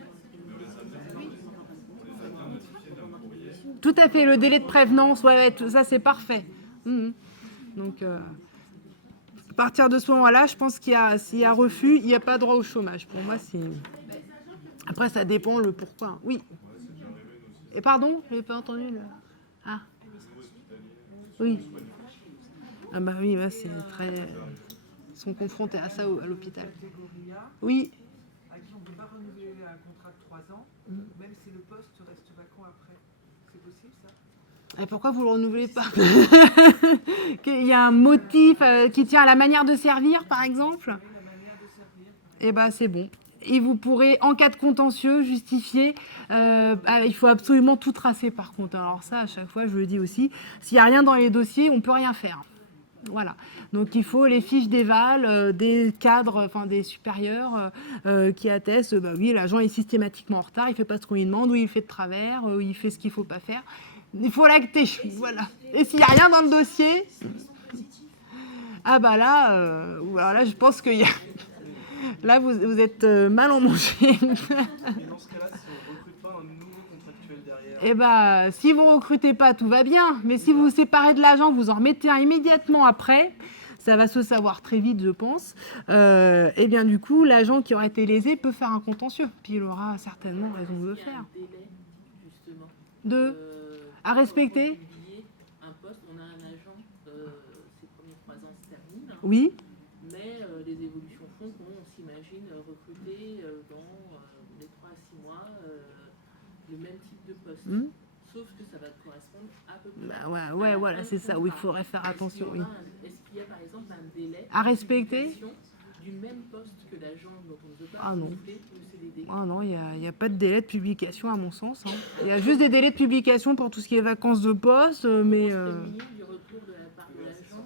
Tout à fait, le délai de prévenance, ouais, ça c'est parfait. Mhm. Donc, à partir de ce moment-là, je pense s'il y a refus, il n'y a pas droit au chômage. Pour moi, c'est. Après, ça dépend le pourquoi. Oui. Et pardon, je n'ai pas entendu le. Ah. Oui. Ah bah oui, ouais, c'est très. Ils sont confrontés à ça à l'hôpital. Catégorie A, Oui. à qui on ne peut pas renouveler un contrat de 3 ans, même si le poste reste vacant après. C'est possible ça? Et pourquoi vous ne le renouvelez pas? Qu'il y a un motif qui tient à la manière de servir, par exemple? Oui, la manière de servir. Eh bien, c'est bon. Et vous pourrez, en cas de contentieux, justifier. Il faut absolument tout tracer, par contre. Alors ça, à chaque fois, je le dis aussi. S'il n'y a rien dans les dossiers, on ne peut rien faire. Voilà. Donc, il faut les fiches d'éval des cadres, enfin des supérieurs qui attestent, bah oui, l'agent est systématiquement en retard, il ne fait pas ce qu'on lui demande, ou il fait de travers, ou il fait ce qu'il ne faut pas faire. Il faut l'acter. Voilà. Et s'il n'y a rien dans le dossier, ah bah là, voilà, je pense qu'il y a... Là, vous êtes mal en manger. Et dans ce cas-là, si on ne recrute pas un nouveau contractuel derrière, Eh bien, si vous ne recrutez pas, tout va bien. Mais si vous vous séparez de l'agent, vous en remettez un immédiatement après, ça va se savoir très vite, je pense. Et bien, du coup, l'agent qui aurait été lésé peut faire un contentieux. Puis il aura certainement raison de le faire. Il y a un délai, justement. À respecter. Pour publier un poste, on a un agent, ses premiers 3 ans se terminent. Oui. Mais les évolutions font qu'on s'imagine recruter dans les 3 à 6 mois le même type de poste. Sauf que ça va correspondre à peu près. Bah ouais, voilà, c'est ça où il faudrait faire attention. Oui. Est-ce qu'il y a par exemple un délai À respecter du même poste que l'agent dont on ne veut pas Ah non. renouveler le CDD? Ah non, il n'y a pas de délai de publication à mon sens. Hein. Il y a juste des délais de publication pour tout ce qui est vacances de poste, mais... Du retour de la part de l'agent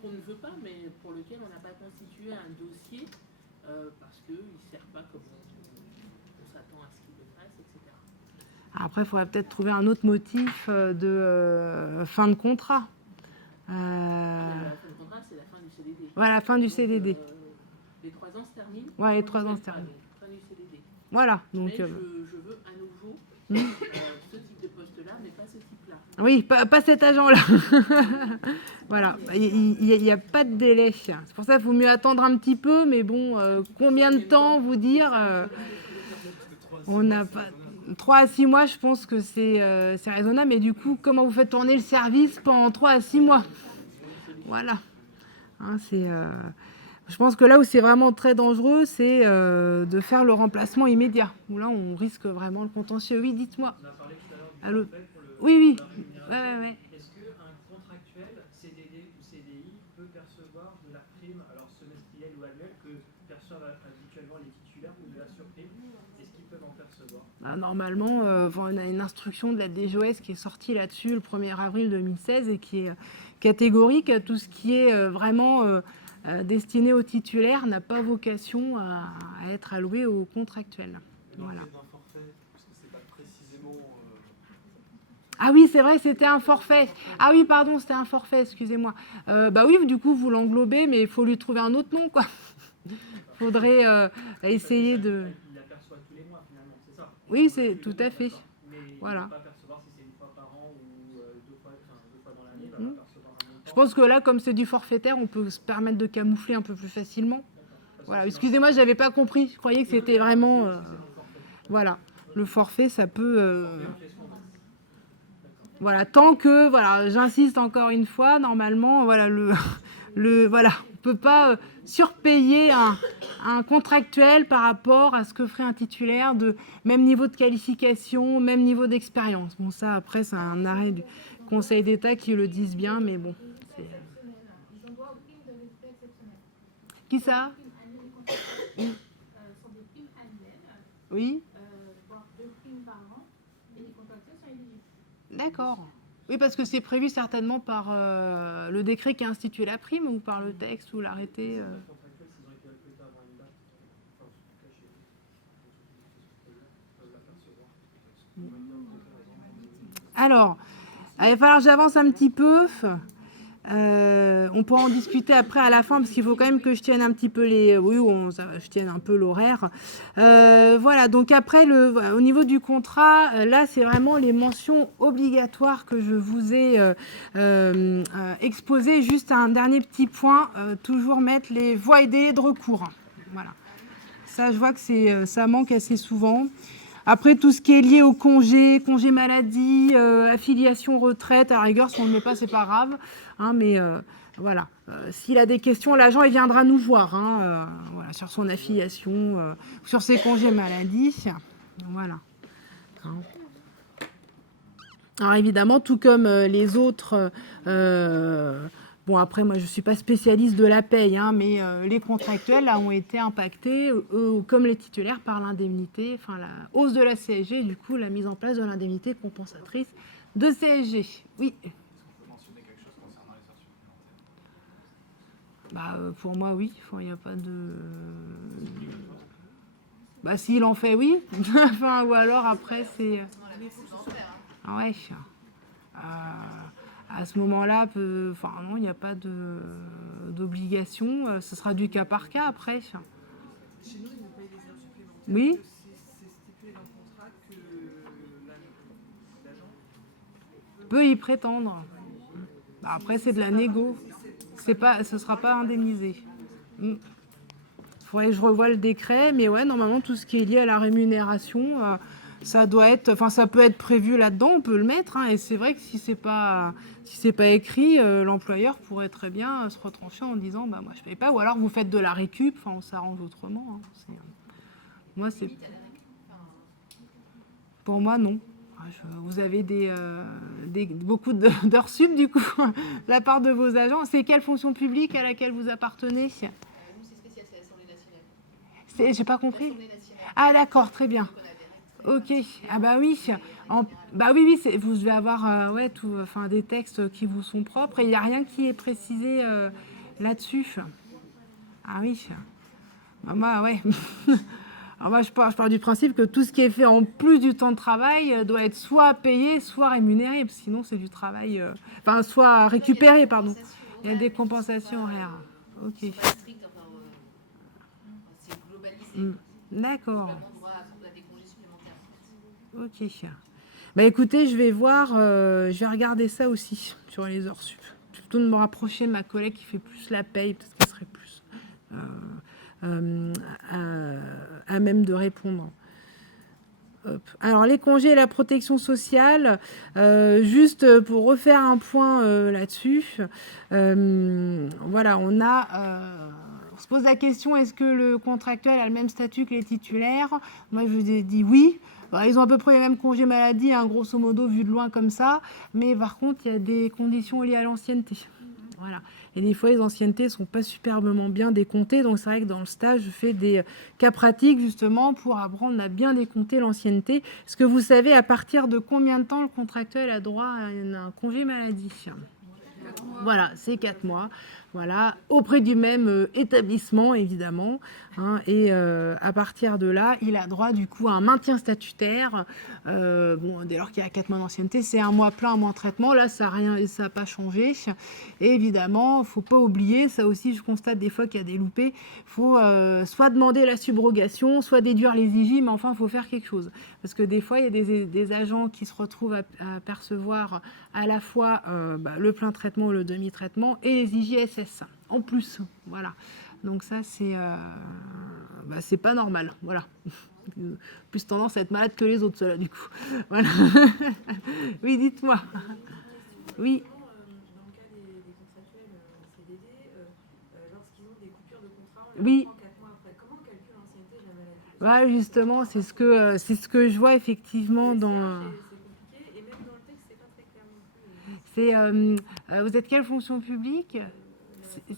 qu'on ne veut pas, mais pour lequel on n'a pas constitué un dossier parce qu'il ne sert pas comme on s'attend à ce qu'il le fasse, etc. Après, il faudrait peut-être trouver un autre motif de fin de contrat. La fin de contrat, c'est la fin du CDD. Voilà, la fin du CDD. Les 3 ans se terminent. Ouais, les 3 ans se terminent. Fin du CDD. Voilà. Donc, mais je veux à nouveau ce type de poste-là, mais pas ce type-là. Oui, pas cet agent-là. Voilà, il n'y a pas de délai. C'est pour ça qu'il vaut mieux attendre un petit peu, mais bon, combien de temps vous dire on n'a pas... 3 à 6 mois, je pense que c'est raisonnable. Mais du coup, comment vous faites tourner le service pendant 3 à 6 mois? Voilà. Hein, je pense que là où c'est vraiment très dangereux, c'est de faire le remplacement immédiat. Où là, on risque vraiment le contentieux. Oui, dites-moi. On a parlé tout à l'heure du Allô. forfait pour le Oui. la rémunération. Ouais. Est-ce qu'un contractuel CDD ou CDI peut percevoir de la prime, alors semestrielle ou annuelle, que perçoivent habituellement les titulaires ou de la surprime? Est-ce qu'ils peuvent en percevoir? Bah, normalement, on a une instruction de la DGOS qui est sortie là-dessus le 1er avril 2016 et qui est catégorique. Tout ce qui est vraiment destiné aux titulaires n'a pas vocation à être alloué aux contractuels. Voilà. Ah oui, c'est vrai, c'était un forfait. Ah oui, pardon, c'était un forfait, excusez-moi. Bah oui, du coup, vous l'englobez, mais il faut lui trouver un autre nom, quoi. Faudrait essayer de... Il l'aperçoit tous les mois, finalement, c'est ça? Oui, c'est tout à fait. Mais voilà. Il ne peut pas percevoir si c'est une fois par an ou deux fois dans l'année, il va pas percevoir un montant. Je pense que là, comme c'est du forfaitaire, on peut se permettre de camoufler un peu plus facilement. Voilà, excusez-moi, je n'avais pas compris. Je croyais que c'était vraiment... Voilà, le forfait, ça peut... Voilà, tant que, voilà, j'insiste encore une fois, normalement, voilà, voilà, on ne peut pas surpayer un contractuel par rapport à ce que ferait un titulaire de même niveau de qualification, même niveau d'expérience. Bon, ça, après, c'est un arrêt du Conseil d'État qui le disent bien, mais bon. Ils ont droit aux primes de résultats exceptionnels. Qui ça? Les contractuels sont des primes annuelles, Oui. voire 2 primes par an, et les contractuels sont éligibles. D'accord. Oui, parce que c'est prévu certainement par le décret qui a institué la prime ou par le texte ou l'arrêté. Contractuels, s'ils ont été recrutés avant une date, enfin, en tout cas, Alors, il va falloir que j'avance un petit peu. On pourra en discuter après à la fin parce qu'il faut quand même que je tienne un petit peu je tienne un peu l'horaire. Voilà, donc après au niveau du contrat, là c'est vraiment les mentions obligatoires que je vous ai exposées. Juste un dernier petit point, toujours mettre les voies et délais de recours. Voilà. Ça, je vois que ça manque assez souvent. Après, tout ce qui est lié au congé maladie, affiliation retraite, à la rigueur, si on ne le met pas, c'est pas grave. Hein, mais voilà. S'il a des questions, l'agent il viendra nous voir voilà, sur son affiliation, sur ses congés maladie. Voilà. Hein. Alors évidemment, tout comme les autres... bon, après, moi, je ne suis pas spécialiste de la paye, mais les contractuels là, ont été impactés, comme les titulaires, par l'indemnité, enfin la hausse de la CSG, du coup, la mise en place de l'indemnité compensatrice de CSG. Oui. Est-ce qu'on peut mentionner quelque chose concernant les heures supplémentaires? Pour moi, oui. Il n'y a pas de... s'il en fait, oui. Enfin, ou alors, après, c'est... Ah ouais. À ce moment-là, non, il n'y a pas d'obligation. Ce sera du cas par cas après. Chez nous, ils nous payent des heures supplémentaires. Oui. C'est stipulé dans le contrat que l'agent peut y prétendre. Après, c'est de la négo. Ce ne sera pas indemnisé. Il faudrait que je revoie le décret, mais ouais, normalement, tout ce qui est lié à la rémunération... ça doit être, ça peut être prévu là-dedans, on peut le mettre, et c'est vrai que si c'est pas écrit, l'employeur pourrait très bien se retrancher en disant, moi je paye pas, ou alors vous faites de la récup, on s'arrange autrement. Moi c'est, pour moi non. Vous avez beaucoup d'heures sup du coup, de la part de vos agents. C'est quelle fonction publique à laquelle vous appartenez? Nous, c'est spécial, c'est l'Assemblée nationale. J'ai pas compris. L'Assemblée nationale. Ah d'accord, très bien. Ok, ah bah oui, vous devez avoir des textes qui vous sont propres et il n'y a rien qui est précisé là-dessus. Ah oui, moi ouais. Alors moi je pars du principe que tout ce qui est fait en plus du temps de travail doit être soit payé, soit rémunéré, sinon c'est du travail, soit récupéré, pardon. Il y a des compensations horaires. Ok. C'est pas strict, c'est globalisé. D'accord. Ok. Écoutez, je vais regarder ça aussi sur les heures sup. Je vais plutôt me rapprocher de ma collègue qui fait plus la paye, parce qu'elle serait plus à même de répondre. Hop. Alors, les congés et la protection sociale, juste pour refaire un point là-dessus, voilà, on se pose la question, est-ce que le contractuel a le même statut que les titulaires? Moi, je vous ai dit oui. Alors, ils ont à peu près les mêmes congés maladie, grosso modo, vu de loin comme ça. Mais par contre, il y a des conditions liées à l'ancienneté. Voilà. Et des fois, les anciennetés ne sont pas superbement bien décomptées. Donc, c'est vrai que dans le stage, je fais des cas pratiques, justement, pour apprendre à bien décompter l'ancienneté. Est-ce que vous savez à partir de combien de temps le contractuel a droit à un congé maladie? Voilà, c'est 4 mois. Voilà, auprès du même établissement, évidemment. Et à partir de là, il a droit, du coup, à un maintien statutaire. Dès lors qu'il y a 4 mois d'ancienneté, c'est 1 mois plein, 1 mois de traitement. Là, ça n'a pas changé. Et évidemment, il ne faut pas oublier, ça aussi, je constate des fois qu'il y a des loupés. Il faut soit demander la subrogation, soit déduire les IJ, mais enfin, il faut faire quelque chose. Parce que des fois, il y a des agents qui se retrouvent à percevoir à la fois le plein traitement ou le demi-traitement et les IJSS en plus. Voilà. Donc ça, c'est pas normal. Voilà. Plus tendance à être malade que les autres, ceux-là, du coup. Voilà. Oui, dites-moi. Oui. Dans le cas des contractuels CDD, lorsqu'ils ont des coupures de contrat, on les reprend 4 mois après. Comment on calcule l'ancienneté de la maladie? Justement, c'est ce que je vois effectivement dans... C'est compliqué, et même dans le texte, c'est pas très clair non plus. Vous êtes quelle fonction publique? De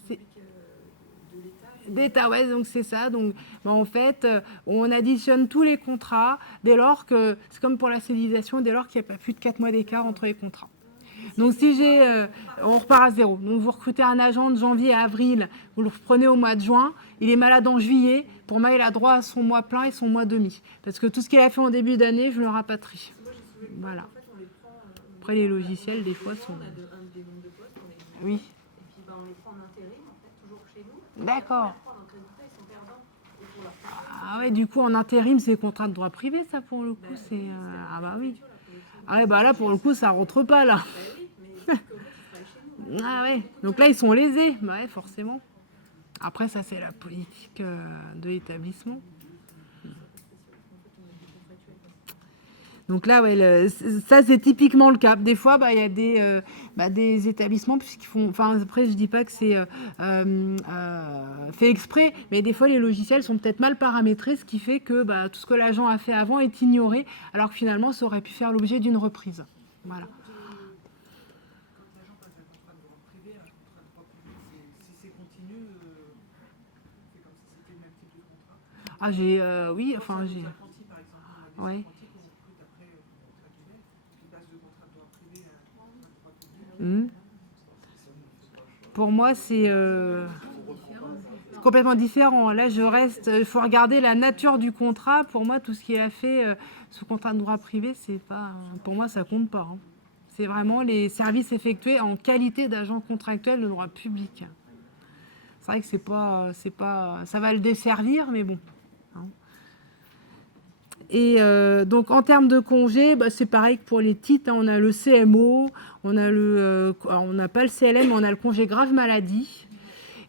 l'État. D'État, ouais, donc c'est ça. Donc, en fait, on additionne tous les contrats dès lors que, c'est comme pour la civilisation, dès lors qu'il n'y a pas plus de 4 mois d'écart entre les contrats. Donc si on repart à zéro. Donc vous recrutez un agent de janvier à avril, vous le reprenez au mois de juin, il est malade en juillet, pour moi il a droit à son mois plein et son mois demi. Parce que tout ce qu'il a fait en début d'année, je le rapatrie. Moi Voilà. En fait, on les prend, Après, les logiciels, des fois, sont... on a des nombres de postes, on les Oui. et puis on les prend en intérim, en fait, toujours chez nous. D'accord. Après, dans quel cas, ils sont perdants. Et pour leur Ah ouais, du coup, en intérim, c'est contrat de droit privé, ça, pour le coup, c'est... Ah bah oui. Ah ouais, bah là, pour le coup, ça rentre pas, là. oui, mais parce qu'en fait, ils travaillent chez nous. Ah ouais, donc là, ils sont lésés. Bah ouais, forcément. Après, ça, c'est la politique de l'établissement. Donc là, ouais, ça, c'est typiquement le cas. Des fois, il y a des établissements puisqu'ils font... Enfin, après, je dis pas que c'est fait exprès, mais des fois, les logiciels sont peut-être mal paramétrés, ce qui fait que tout ce que l'agent a fait avant est ignoré, alors que finalement, ça aurait pu faire l'objet d'une reprise. Voilà. Quand l'agent passe un contrat de droit privé, un contrat de droit privé, si c'est continu, c'est comme si c'était le même type de contrat. Ah, j'ai... oui, enfin, Pour j'ai... les apprentis, par exemple, on a des Ouais. apprentis qu'on recrute après contrat privé, qui passent de contrat de droit privé à droit public. Pour moi, c'est complètement différent. Là, il faut regarder la nature du contrat. Pour moi, tout ce qu'il a fait sous contrat de droit privé, c'est pas, pour moi, ça compte pas. Hein. C'est vraiment les services effectués en qualité d'agent contractuel de droit public. C'est vrai que c'est pas, ça va le desservir, mais bon. Hein. Et donc en termes de congés, c'est pareil que pour les titres, hein, on a le CMO, on n'a pas le CLM, mais on a le congé grave maladie.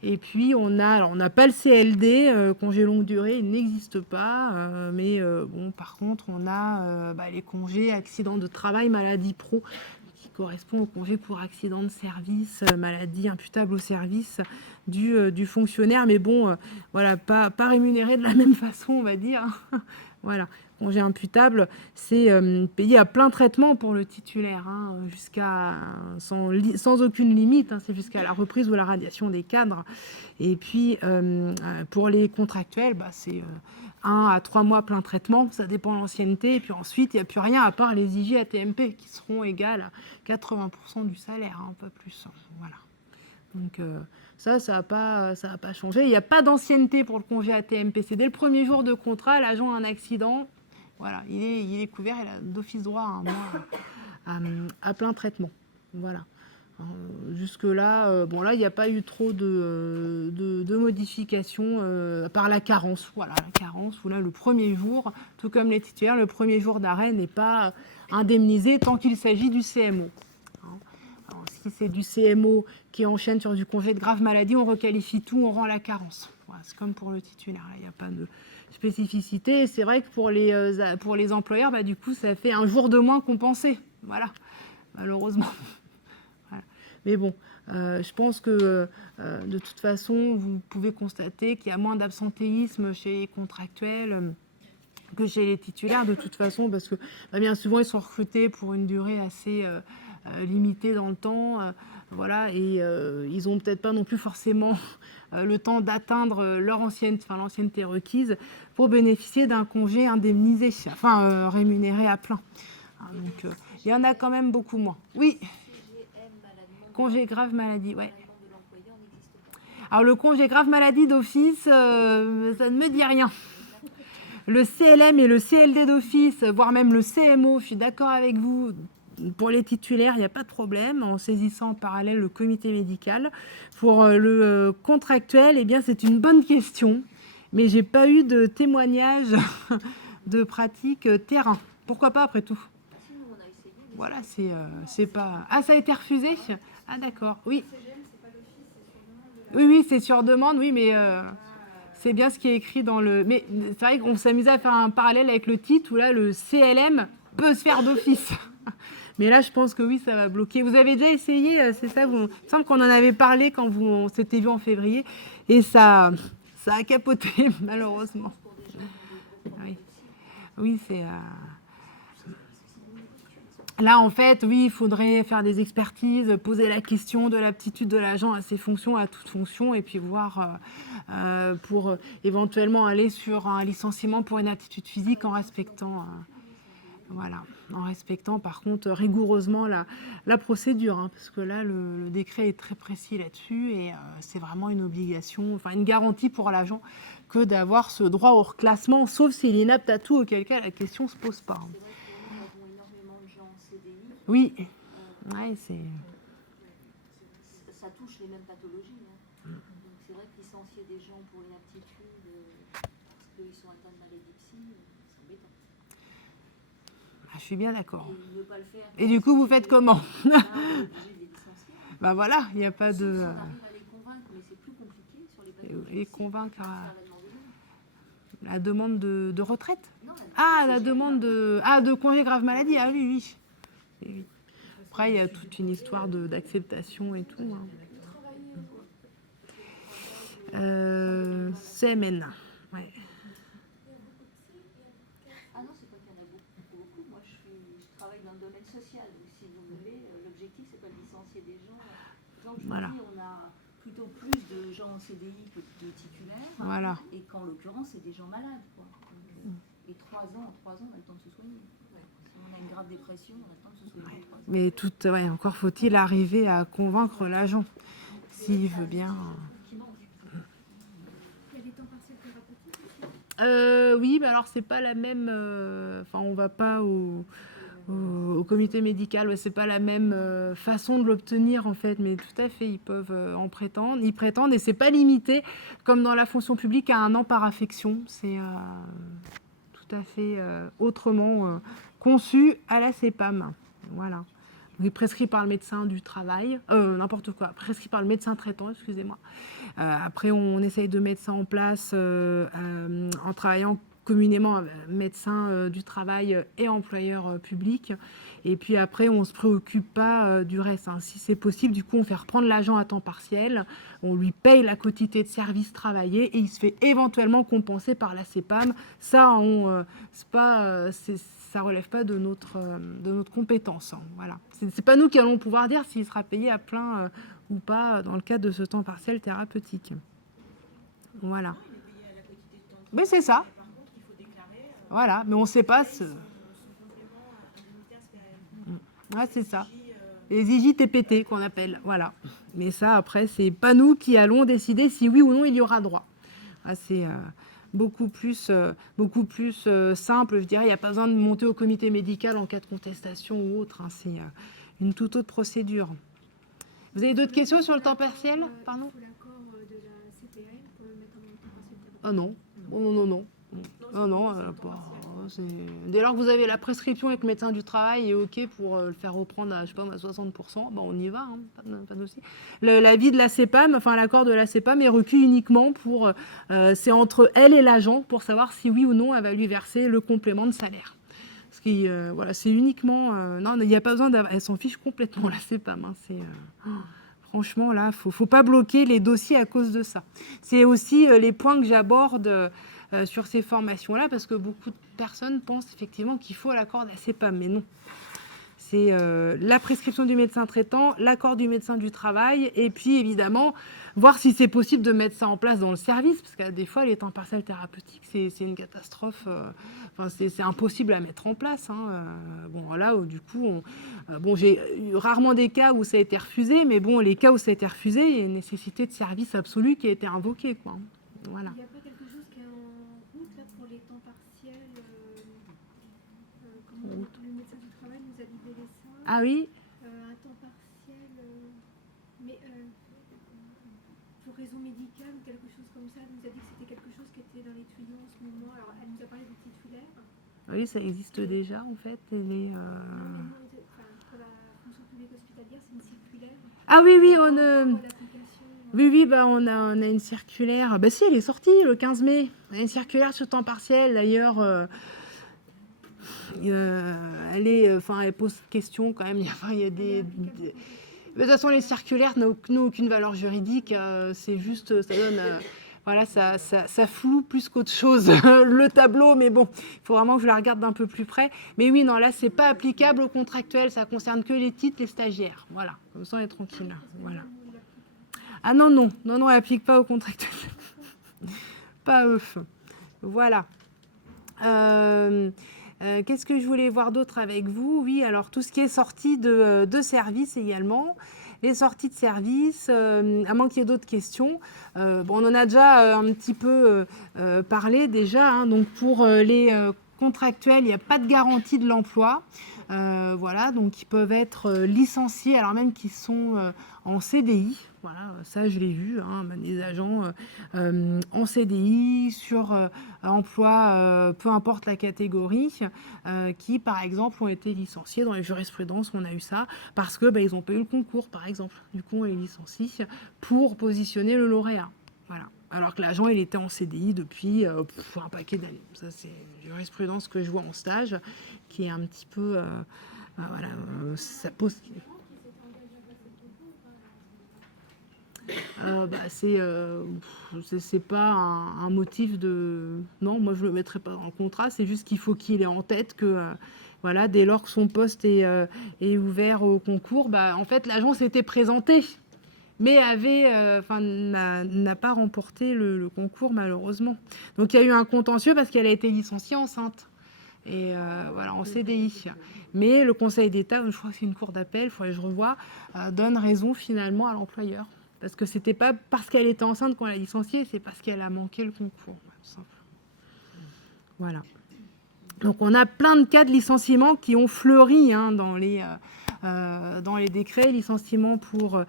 Et puis on n'a pas le CLD, congé longue durée, il n'existe pas. Mais bon, par contre, on a les congés accident de travail, maladie pro, qui correspond au congé pour accident de service, maladie imputable au service du fonctionnaire. Mais bon, voilà, pas rémunéré de la même façon, on va dire. Voilà. Congé imputable, c'est payé à plein traitement pour le titulaire, hein, sans aucune limite, hein, c'est jusqu'à la reprise ou la radiation des cadres. Et puis, pour les contractuels, c'est 1 à 3 mois plein traitement, ça dépend de l'ancienneté. Et puis ensuite, il n'y a plus rien à part les IG ATMP qui seront égales à 80% du salaire, hein, pas plus. Voilà. Donc ça va pas changer. Il n'y a pas d'ancienneté pour le congé ATMP. C'est dès le premier jour de contrat, l'agent a un accident. Voilà, il est couvert, il a d'office droit à un mois à plein traitement. Voilà. Jusque-là, là, il n'y a pas eu trop de modifications par la carence. Voilà, la carence, où là, le premier jour, tout comme les titulaires, le premier jour d'arrêt n'est pas indemnisé tant qu'il s'agit du CMO. Alors, si c'est du CMO qui enchaîne sur du congé de grave maladie, on requalifie tout, on rend la carence. Voilà, c'est comme pour le titulaire, il n'y a pas de spécificité. Et c'est vrai que pour les employeurs, du coup, ça fait un jour de moins compensé. Voilà, malheureusement. Voilà. Mais bon, je pense que de toute façon, vous pouvez constater qu'il y a moins d'absentéisme chez les contractuels que chez les titulaires, de toute façon, parce que bien souvent, ils sont recrutés pour une durée assez limitée dans le temps. Voilà, et ils n'ont peut-être pas non plus forcément le temps d'atteindre l'ancienneté requise pour bénéficier d'un congé indemnisé, rémunéré à plein. Donc, il y en a quand même beaucoup moins. Oui. Congé grave maladie, ouais. Alors, le congé grave maladie d'office, ça ne me dit rien. Le CLM et le CLD d'office, voire même le CMO, je suis d'accord avec vous. Pour les titulaires, il n'y a pas de problème, en saisissant en parallèle le comité médical. Pour le contractuel, c'est une bonne question, mais je n'ai pas eu de témoignage de pratique terrain. Pourquoi pas, après tout? Voilà, c'est pas... Ah, ça a été refusé? Ah, d'accord, oui. Oui, c'est sur demande, oui, mais... C'est bien ce qui est écrit dans le... Mais c'est vrai qu'on s'amusait à faire un parallèle avec le titre où là, le CLM peut se faire d'office. Mais là, je pense que oui, ça va bloquer. Vous avez déjà essayé, c'est ça? Il me semble qu'on en avait parlé quand on s'était vu en février. Et ça a capoté, malheureusement. Oui, c'est... Là, en fait, oui, il faudrait faire des expertises, poser la question de l'aptitude de l'agent à ses fonctions, à toute fonction, et puis voir pour éventuellement aller sur un licenciement pour inaptitude physique en respectant... en respectant par contre rigoureusement la procédure, hein, parce que là le décret est très précis là-dessus et c'est vraiment une obligation, une garantie pour l'agent que d'avoir ce droit au reclassement, sauf s'il est inapte à tout, auquel cas la question se pose pas. C'est vrai que nous avons énormément de Oui. Ouais, c'est... Ça touche les mêmes pathologies. Hein. Donc c'est vrai que licencier des gens pour inaptitude, parce qu'ils sont atteints de maladie psy, c'est embêtant. Je suis bien d'accord. Et ne pas le faire. Et du coup, vous faites comment? On est obligé de les licencier. Bah voilà, il n'y a pas Sauf de... si on arrive à les convaincre, mais c'est plus compliqué sur les pathologies. Et convaincre Ça à va demander long. la demande de retraite? Non, Ah, la demande de... Ah, de congé grave maladie. Ah oui, oui. Et oui. Après, il y a toute une histoire d'acceptation et tout. Hein. CMN. Ouais. Ah non, c'est pas qu'il y en a beaucoup. Moi, je travaille dans le domaine social. Donc, si vous voulez, l'objectif, c'est pas de licencier des gens. Par exemple, je Voilà. vous dis, on a plutôt plus de gens en CDI que de titulaires. Voilà. Et qu'en l'occurrence, c'est des gens malades. Quoi. Donc, et 3 ans, on a le temps de se soigner. Si on a une grave dépression, on a le temps de se soigner. Mais tout, ouais, encore faut-il arriver à convaincre l'agent, s'il veut bien. Il y a des temps partiels thérapeutiques aussi. Oui, mais alors c'est pas la même. Enfin, on va pas au comité médical, ouais, c'est pas la même façon de l'obtenir en fait, mais tout à fait, ils peuvent en prétendre. Ils prétendent et c'est pas limité, comme dans la fonction publique, à 1 an par affection. C'est tout à fait autrement conçu à la CEPAM. Voilà. Il est prescrit par le médecin du travail, n'importe quoi, prescrit par le médecin traitant, excusez-moi. Après, on essaye de mettre ça en place en travaillant communément médecin du travail et employeur public. Et puis après, on ne se préoccupe pas du reste. Hein. Si c'est possible, du coup, on fait reprendre l'agent à temps partiel, on lui paye la quotité de service travaillé et il se fait éventuellement compenser par la CEPAM. Ça, ça relève pas de notre compétence. Hein. Voilà. C'est pas nous qui allons pouvoir dire s'il sera payé à plein ou pas dans le cadre de ce temps partiel thérapeutique. Voilà. Mais c'est ça. Voilà, mais on ne sait pas ce... Ouais, c'est ça. Les IJTPT qu'on appelle, voilà. Mais ça, après, c'est pas nous qui allons décider si oui ou non il y aura droit. Ah, c'est beaucoup plus simple, je dirais. Il n'y a pas besoin de monter au comité médical en cas de contestation ou autre. Hein. C'est une toute autre procédure. Vous avez d'autres questions sur le temps partiel? Pardon? Il faut l'accord de la CPAM pour le mettre en temps partiel thérapeutique. Ah non. Non, dès lors que vous avez la prescription avec le médecin du travail et OK pour le faire reprendre à, je sais pas, à 60%, ben on y va, hein, pas de souci. L'avis de la CEPAM, enfin l'accord de la CEPAM est requis uniquement pour, c'est entre elle et l'agent pour savoir si oui ou non elle va lui verser le complément de salaire. Parce que voilà, c'est uniquement, non, il n'y a pas besoin d'avoir, elle s'en fiche complètement la CEPAM. Hein, franchement, là, faut pas bloquer les dossiers à cause de ça. C'est aussi les points que j'aborde sur ces formations-là, parce que beaucoup de personnes pensent effectivement qu'il faut l'accord de la CEPAM, mais non. C'est la prescription du médecin traitant, l'accord du médecin du travail, et puis évidemment, voir si c'est possible de mettre ça en place dans le service, parce que des fois, les temps partiels thérapeutiques, c'est une catastrophe, c'est impossible à mettre en place. Hein. Bon, là, du coup, j'ai eu rarement des cas où ça a été refusé, mais bon, les cas où ça a été refusé, il y a une nécessité de service absolu qui a été invoquée, quoi. Voilà. Il n'y a pas quelque chose qui est en route là, pour les temps partiels comme le médecin du travail nous a libéré ça. Ah oui. Un temps partiel, mais pour raison médicale ou quelque chose comme ça, elle nous a dit que c'était quelque chose qui était dans les tuyaux en ce moment. Alors, elle nous a parlé des titulaires. Oui, ça existe déjà, en fait. Non, mais nous, pour la fonction publique hospitalière, c'est une circulaire. Ah oui, oui, bah, on a une circulaire. Bah si, elle est sortie le 15 mai. On a une circulaire sur temps partiel, d'ailleurs. Elle pose question quand même. Il y a des... De toute façon, les circulaires n'ont aucune valeur juridique. C'est juste, ça donne... voilà, ça floue plus qu'autre chose le tableau, mais bon, il faut vraiment que je la regarde d'un peu plus près. Mais oui, non, là, c'est pas applicable aux contractuels, ça concerne que les titres, les stagiaires. Voilà, comme ça, on est tranquille. Voilà. Ah non, elle n'applique pas aux contractuels. Pas à eux. Voilà. Qu'est-ce que je voulais voir d'autre avec vous? Oui, alors tout ce qui est sortie de service également. Les sorties de service, à moins qu'il y ait d'autres questions. On en a déjà un petit peu parlé déjà. Hein, donc pour les contractuels, il n'y a pas de garantie de l'emploi. Voilà, donc ils peuvent être licenciés alors même qu'ils sont en CDI. Voilà, ça je l'ai vu, hein, des agents en CDI sur emploi, peu importe la catégorie, qui par exemple ont été licenciés. Dans les jurisprudences, on a eu ça parce que ils n'ont pas eu le concours, par exemple. Du coup, on les licencie pour positionner le lauréat. Voilà. Alors que l'agent, il était en CDI depuis un paquet d'années. Ça, c'est une jurisprudence que je vois en stage, qui est un petit peu... voilà, ça pose... C'est pas un motif de... Non, moi, je ne le mettrai pas dans le contrat. C'est juste qu'il faut qu'il ait en tête que... voilà, dès lors que son poste est ouvert au concours, en fait, l'agent s'était présenté, mais n'a pas remporté le concours, malheureusement. Donc, il y a eu un contentieux parce qu'elle a été licenciée enceinte. Et voilà, en CDI. Mais le Conseil d'État, je crois que c'est une cour d'appel, il faudrait que je revoie, donne raison finalement à l'employeur. Parce que c'était pas parce qu'elle était enceinte qu'on l'a licenciée, c'est parce qu'elle a manqué le concours. Tout simplement. Voilà. Donc on a plein de cas de licenciement qui ont fleuri dans les décrets, licenciement pour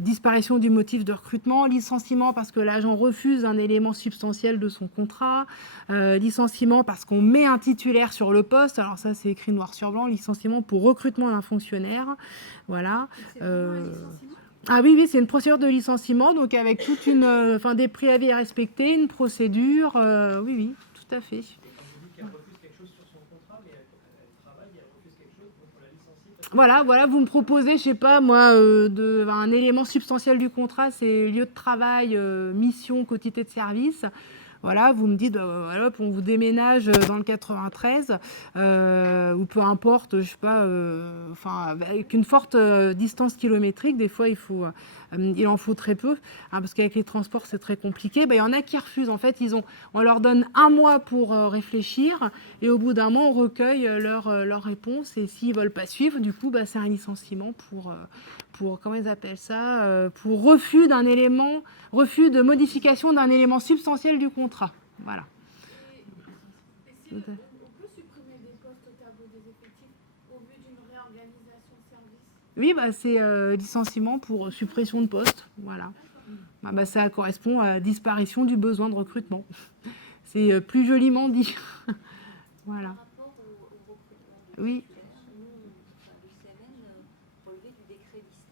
disparition du motif de recrutement, licenciement parce que l'agent refuse un élément substantiel de son contrat, licenciement parce qu'on met un titulaire sur le poste, alors ça c'est écrit noir sur blanc, licenciement pour recrutement d'un fonctionnaire, voilà. Ah oui, c'est une procédure de licenciement, donc avec toute des préavis à respecter, une procédure, oui, tout à fait. Qu'elle refuse quelque chose sur son contrat, mais elle travaille et elle refuse quelque chose, donc on la licencie. Voilà, vous me proposez, je sais pas moi, un élément substantiel du contrat, c'est lieu de travail, mission, quotité de service. Voilà, vous me dites, on vous déménage dans le 93, ou peu importe, je sais pas, avec une forte distance kilométrique, des fois il en faut très peu, parce qu'avec les transports c'est très compliqué. Il y en a qui refusent, en fait, on leur donne 1 mois pour réfléchir, et au bout d'1 mois on recueille leur réponse, et s'ils veulent pas suivre, du coup, c'est un licenciement pour comment ils appellent ça, pour refus de modification d'un élément substantiel du contrat. Voilà. On peut supprimer des postes au tableau des effectifs au vu d'une réorganisation service? Oui, c'est licenciement pour suppression de poste. Voilà. Ça correspond à disparition du besoin de recrutement. C'est plus joliment dit. Voilà. Par rapport au recrutement Oui. le CMN relevait du décret liste.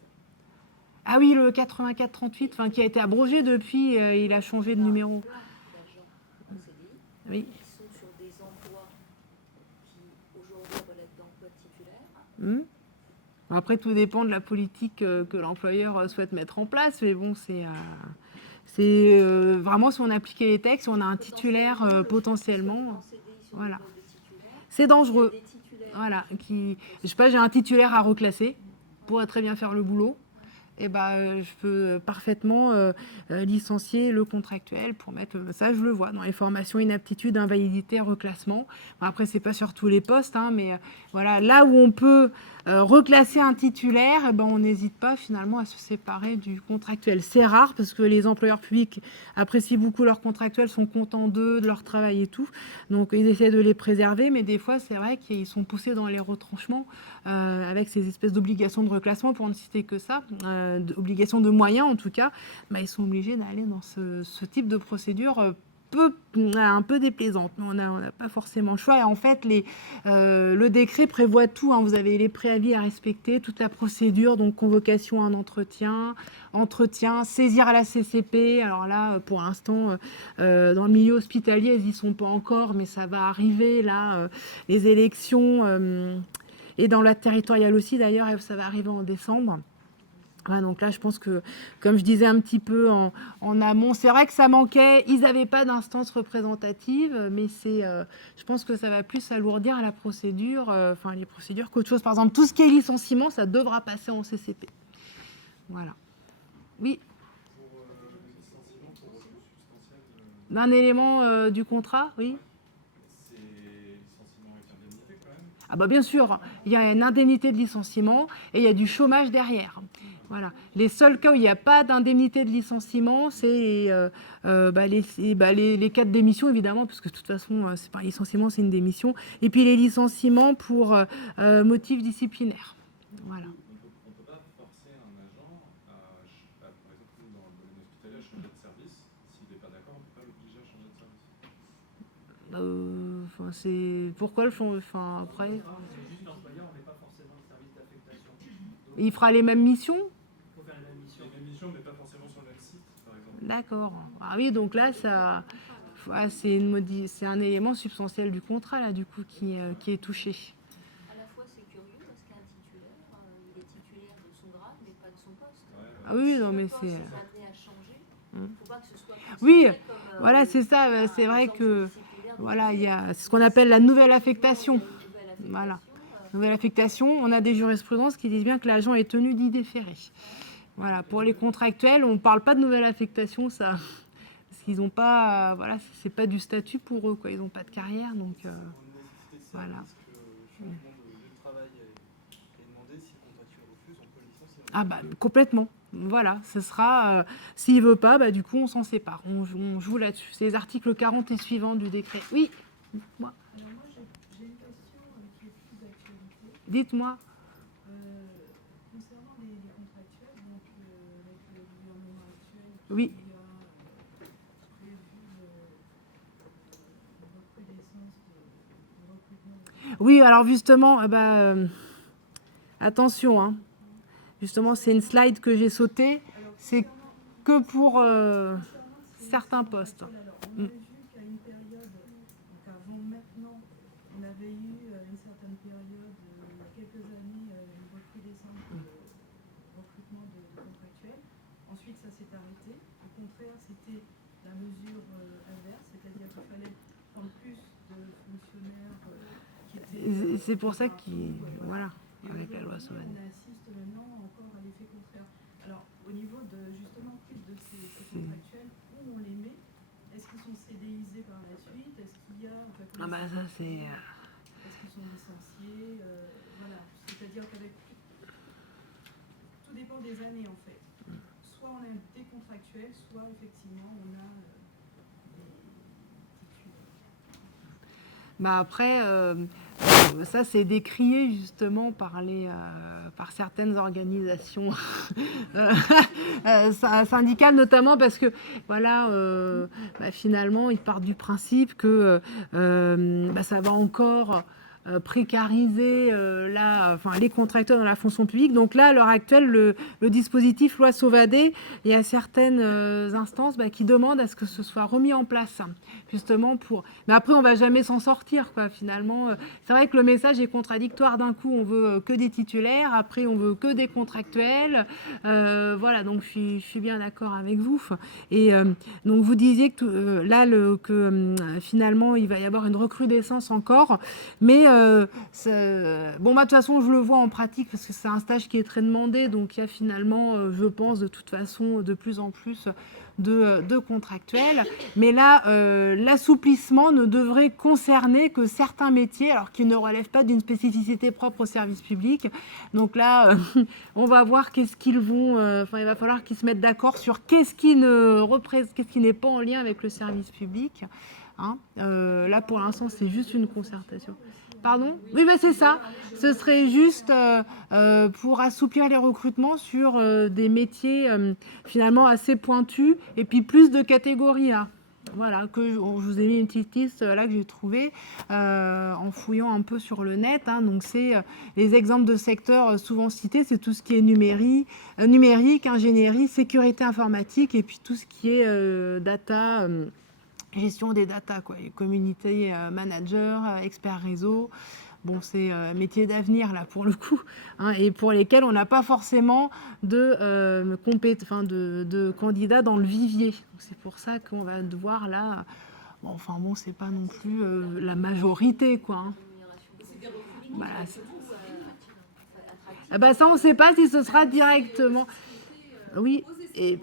Ah oui, le 84-38, qui a été abrogé depuis, il a changé de numéro. D'agents en CDI, Oui. qui sont sur des emplois qui aujourd'hui relèvent d'emplois titulaires. Après, tout dépend de la politique que l'employeur souhaite mettre en place, mais bon, c'est vraiment si on appliquait les textes, on a un titulaire potentiellement. Voilà. C'est dangereux. Voilà. Je sais pas, j'ai un titulaire à reclasser, pourrait très bien faire le boulot. Et je peux parfaitement licencier le contractuel pour mettre ça, je le vois dans les formations inaptitude, invalidité, reclassement. Après, c'est pas sur tous les postes, mais voilà, là où on peut reclasser un titulaire, on n'hésite pas finalement à se séparer du contractuel. C'est rare parce que les employeurs publics apprécient beaucoup leurs contractuels, sont contents d'eux, de leur travail et tout, donc ils essaient de les préserver, mais des fois c'est vrai qu'ils sont poussés dans les retranchements avec ces espèces d'obligations de reclassement, pour ne citer que ça, d'obligations de moyens en tout cas, ils sont obligés d'aller dans ce type de procédure un peu déplaisante, mais on n'a pas forcément le choix. Et en fait, le décret prévoit tout, vous avez les préavis à respecter, toute la procédure, donc convocation à un entretien, saisir à la CCP. Alors là, pour l'instant, dans le milieu hospitalier, ils n'y sont pas encore, mais ça va arriver, là, les élections, et dans la territoriale aussi, d'ailleurs, ça va arriver en décembre. Ouais, donc là, je pense que, comme je disais un petit peu en amont, c'est vrai que ça manquait, ils n'avaient pas d'instance représentative, mais je pense que ça va plus alourdir la procédure, les procédures qu'autre chose. Par exemple, tout ce qui est licenciement, ça devra passer en CCP. Voilà. Oui. Pour licenciement pour refus substantiel d'un élément du contrat, oui. C'est licenciement avec indemnité quand même. Ah bien sûr, il y a une indemnité de licenciement et il y a du chômage derrière. Voilà. Les seuls cas où il n'y a pas d'indemnité de licenciement, c'est les cas de démission, évidemment, parce que de toute façon, c'est pas un licenciement, c'est une démission. Et puis les licenciements pour motifs disciplinaires. Voilà. On peut pas forcer un agent par exemple, nous, dans le domaine hospitalier, à changer de service. S'il n'est pas d'accord, on ne peut pas l'obliger à changer de service. C'est pourquoi le font. Enfin, après, C'est juste l'employeur, on n'est pas forcément le service d'affectation. Donc, il fera les mêmes missions. il faut faire les mêmes missions. Les mêmes missions, mais pas forcément sur le même site, par exemple. D'accord. Ah oui, donc là, ça, c'est un élément substantiel du contrat là, du coup, qui est touché. À la fois, c'est curieux parce qu'un titulaire, il est titulaire de son grade, mais pas de son poste. Ah oui, non, Si mais le poste c'est. est amené à changer, il ne faut pas que ce soit Oui, considéré comme, voilà, c'est ça. un C'est vrai exemple que disciplinaire de voilà, il y titulaire. a ce qu'on appelle la nouvelle affectation. Il y a une nouvelle affectation, Voilà. Nouvelle affectation, on a des jurisprudences qui disent bien que l'agent est tenu d'y déférer. Voilà, pour les contractuels, on ne parle pas de nouvelle affectation, ça, parce qu'ils n'ont pas, voilà, c'est pas du statut pour eux, quoi. Ils n'ont pas de carrière, donc Pour une nécessité de voilà. service que le changement de lieu de travail est demandé, si le contractuel refuse, on peut le licencier. Ah bah complètement. Voilà, ce sera, s'il veut pas, bah du coup on s'en sépare. On joue là-dessus. C'est les articles 40 et suivants du décret. Oui, dites-moi. Alors moi j'ai une question qui est plus d'actualité. Dites-moi. Concernant les contractuels, donc avec le gouvernement actuel qui Oui. a prévu une recrudescence de recrutement. Oui, alors justement, attention, hein. Justement, c'est une slide que j'ai sautée. C'est que pour certains postes. Alors, on a vu qu'à une période, donc avant maintenant, on avait eu une certaine période, il y a quelques années, une recrudescence de recrutement de contractuels. Ensuite, ça s'est arrêté. Au contraire, c'était la mesure inverse, c'est-à-dire qu'il fallait prendre plus de fonctionnaires qui étaient... C'est pour ça qu'il... Voilà, avec la loi Sauvadet. On assiste maintenant encore à l'effet contraire. Alors, au niveau de, justement, plus de ces contractuels, où on les met? Est-ce qu'ils sont CDIsés par la suite? Est-ce qu'il y a... Enfin, Ah bah ça c'est... Est-ce qu'ils sont licenciés? Voilà. C'est-à-dire qu'avec... Tout dépend des années, en fait. Soit on a des contractuels, soit, effectivement, on a des titulaires. Bah après, ça c'est décrié justement par certaines organisations syndicales notamment parce que voilà, finalement ils partent du principe que ça va encore précariser les contracteurs dans la fonction publique. Donc là, à l'heure actuelle, le dispositif loi Sauvadet, il y a certaines instances qui demandent à ce que ce soit remis en place, justement pour... Mais après, on va jamais s'en sortir, quoi, finalement. C'est vrai que le message est contradictoire. D'un coup, on veut que des titulaires, après, on veut que des contractuels. Voilà, donc je suis bien d'accord avec vous. Et donc, vous disiez que finalement, il va y avoir une recrudescence encore, mais de toute façon, je le vois en pratique parce que c'est un stage qui est très demandé. Donc, il y a finalement, je pense, de toute façon, de plus en plus de contractuels. Mais là, l'assouplissement ne devrait concerner que certains métiers, alors qu'ils ne relèvent pas d'une spécificité propre au service public. Donc là, on va voir qu'est-ce qu'ils vont... il va falloir qu'ils se mettent d'accord sur qu'est-ce qui n'est pas en lien avec le service public. Hein. Là, pour l'instant, c'est juste une concertation. Pardon ? Oui, c'est ça. Ce serait juste pour assouplir les recrutements sur des métiers finalement assez pointus et puis plus de catégories là. Voilà, je vous ai mis une petite liste là que j'ai trouvée en fouillant un peu sur le net. Hein. Donc c'est les exemples de secteurs souvent cités, c'est tout ce qui est numérique, ingénierie, sécurité informatique et puis tout ce qui est data. Gestion des data, quoi, community manager, expert réseau. Bon, c'est métier d'avenir, là, pour le coup, hein, et pour lesquels on n'a pas forcément de candidats dans le vivier. C'est pour ça qu'on va devoir, là... c'est pas non plus la majorité, quoi. Hein. Voilà. Ça, on ne sait pas si ce sera directement... Oui, et...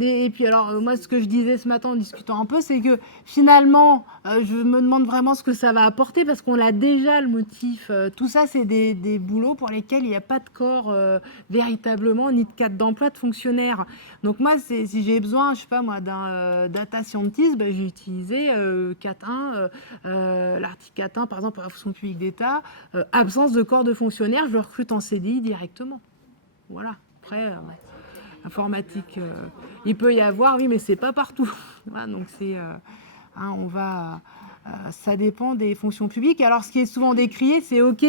Et puis alors, moi, ce que je disais ce matin en discutant un peu, c'est que finalement, je me demande vraiment ce que ça va apporter, parce qu'on a déjà le motif. Tout ça, c'est des boulots pour lesquels il n'y a pas de corps véritablement, ni de cadre d'emploi de fonctionnaire. Donc moi, si j'ai besoin, je sais pas moi, d'un data scientist, ben, j'ai utilisé 4.1, l'article 4.1, par exemple, pour la fonction publique d'État, absence de corps de fonctionnaire, je le recrute en CDI directement. Voilà. Après... informatique, il peut y avoir, oui, mais c'est pas partout. Voilà, donc c'est, on va, ça dépend des fonctions publiques. Alors, ce qui est souvent décrié, c'est OK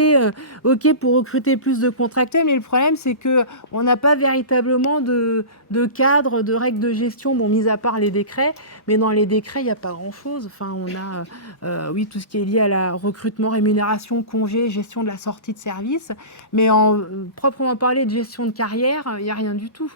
pour recruter plus de contractuels, mais le problème, c'est que on n'a pas véritablement de cadre, de règles de gestion, bon, mis à part les décrets, mais dans les décrets, il n'y a pas grand-chose. Enfin, on a, oui, tout ce qui est lié à la recrutement, rémunération, congé, gestion de la sortie de service, mais en proprement parler de gestion de carrière, il n'y a rien du tout.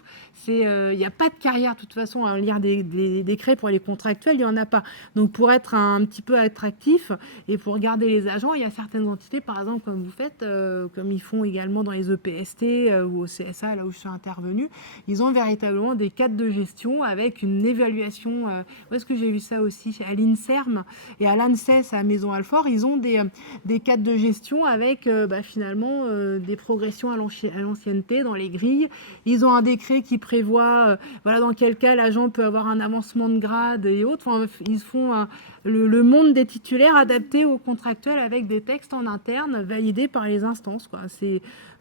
Il n'y a pas de carrière, de toute façon, à lire des décrets pour les contractuels, il n'y en a pas. Donc, pour être un petit peu attractif et pour garder les agents, il y a certaines entités, par exemple, comme vous faites, comme ils font également dans les EPST ou au CSA, là où je suis intervenue, ils ont véritablement des cadres de gestion avec une évaluation. Où est-ce que j'ai vu ça aussi? À l'INSERM et à l'ANSES, à Maison-Alfort, ils ont des cadres de gestion avec finalement des progressions à l'ancienneté dans les grilles. Ils ont un décret qui prévoit voilà, dans quel cas l'agent peut avoir un avancement de grade et autres. Enfin, ils font le monde des titulaires adapté aux contractuels avec des textes en interne validés par les instances, quoi.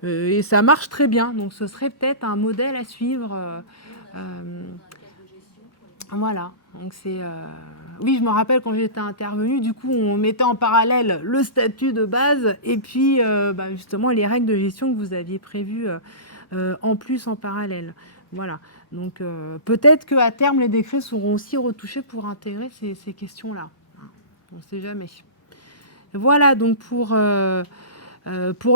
Et ça marche très bien. Donc, ce serait peut-être un modèle à suivre. Voilà. Donc, c'est... Oui, je me rappelle quand j'étais intervenue, du coup, on mettait en parallèle le statut de base et puis, justement, les règles de gestion que vous aviez prévues en plus en parallèle. Voilà. Donc, peut-être qu'à terme, les décrets seront aussi retouchés pour intégrer ces questions-là. On ne sait jamais. Voilà, donc pour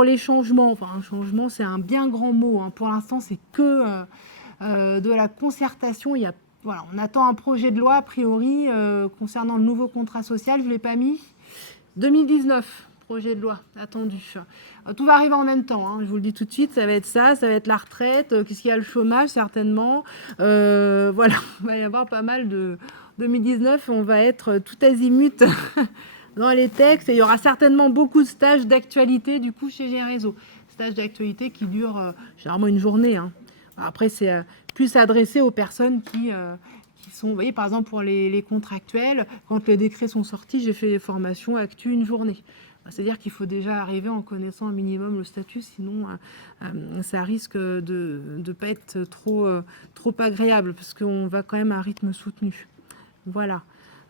les changements, enfin, un changement, c'est un bien grand mot. Hein. Pour l'instant, c'est que de la concertation. Voilà, on attend un projet de loi, a priori, concernant le nouveau contrat social. Je ne l'ai pas mis. 2019. Projet de loi attendu. Tout va arriver en même temps, hein, je vous le dis tout de suite, ça va être ça, ça va être la retraite, qu'est-ce qu'il y a, le chômage certainement. Voilà, il va y avoir pas mal de 2019, on va être tout azimut dans les textes et il y aura certainement beaucoup de stages d'actualité du coup chez GRéseau. Stages d'actualité qui durent généralement une journée. Hein. Après, c'est plus adressé aux personnes qui sont, vous voyez, par exemple pour les contractuels, quand les décrets sont sortis, j'ai fait des formations actu une journée. C'est-à-dire qu'il faut déjà arriver en connaissant un minimum le statut, sinon ça risque de ne pas être trop agréable, parce qu'on va quand même à un rythme soutenu. Voilà.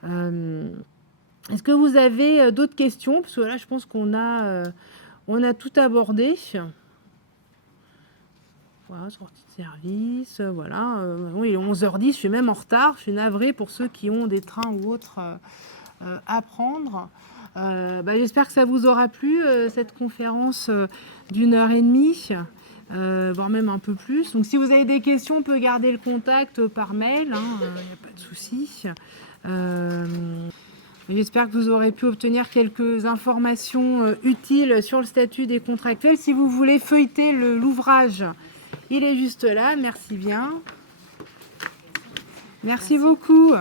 Est-ce que vous avez d'autres questions? Parce que là, je pense qu'on a tout abordé. Voilà, sortie de service, voilà. Bon, il est 11h10, je suis même en retard. Je suis navrée pour ceux qui ont des trains ou autres à prendre. J'espère que ça vous aura plu, cette conférence d'1h30, voire même un peu plus. Donc, si vous avez des questions, on peut garder le contact par mail, hein, il n'y a pas de souci. J'espère que vous aurez pu obtenir quelques informations utiles sur le statut des contractuels. Si vous voulez feuilleter l'ouvrage, il est juste là. Merci bien. Merci beaucoup.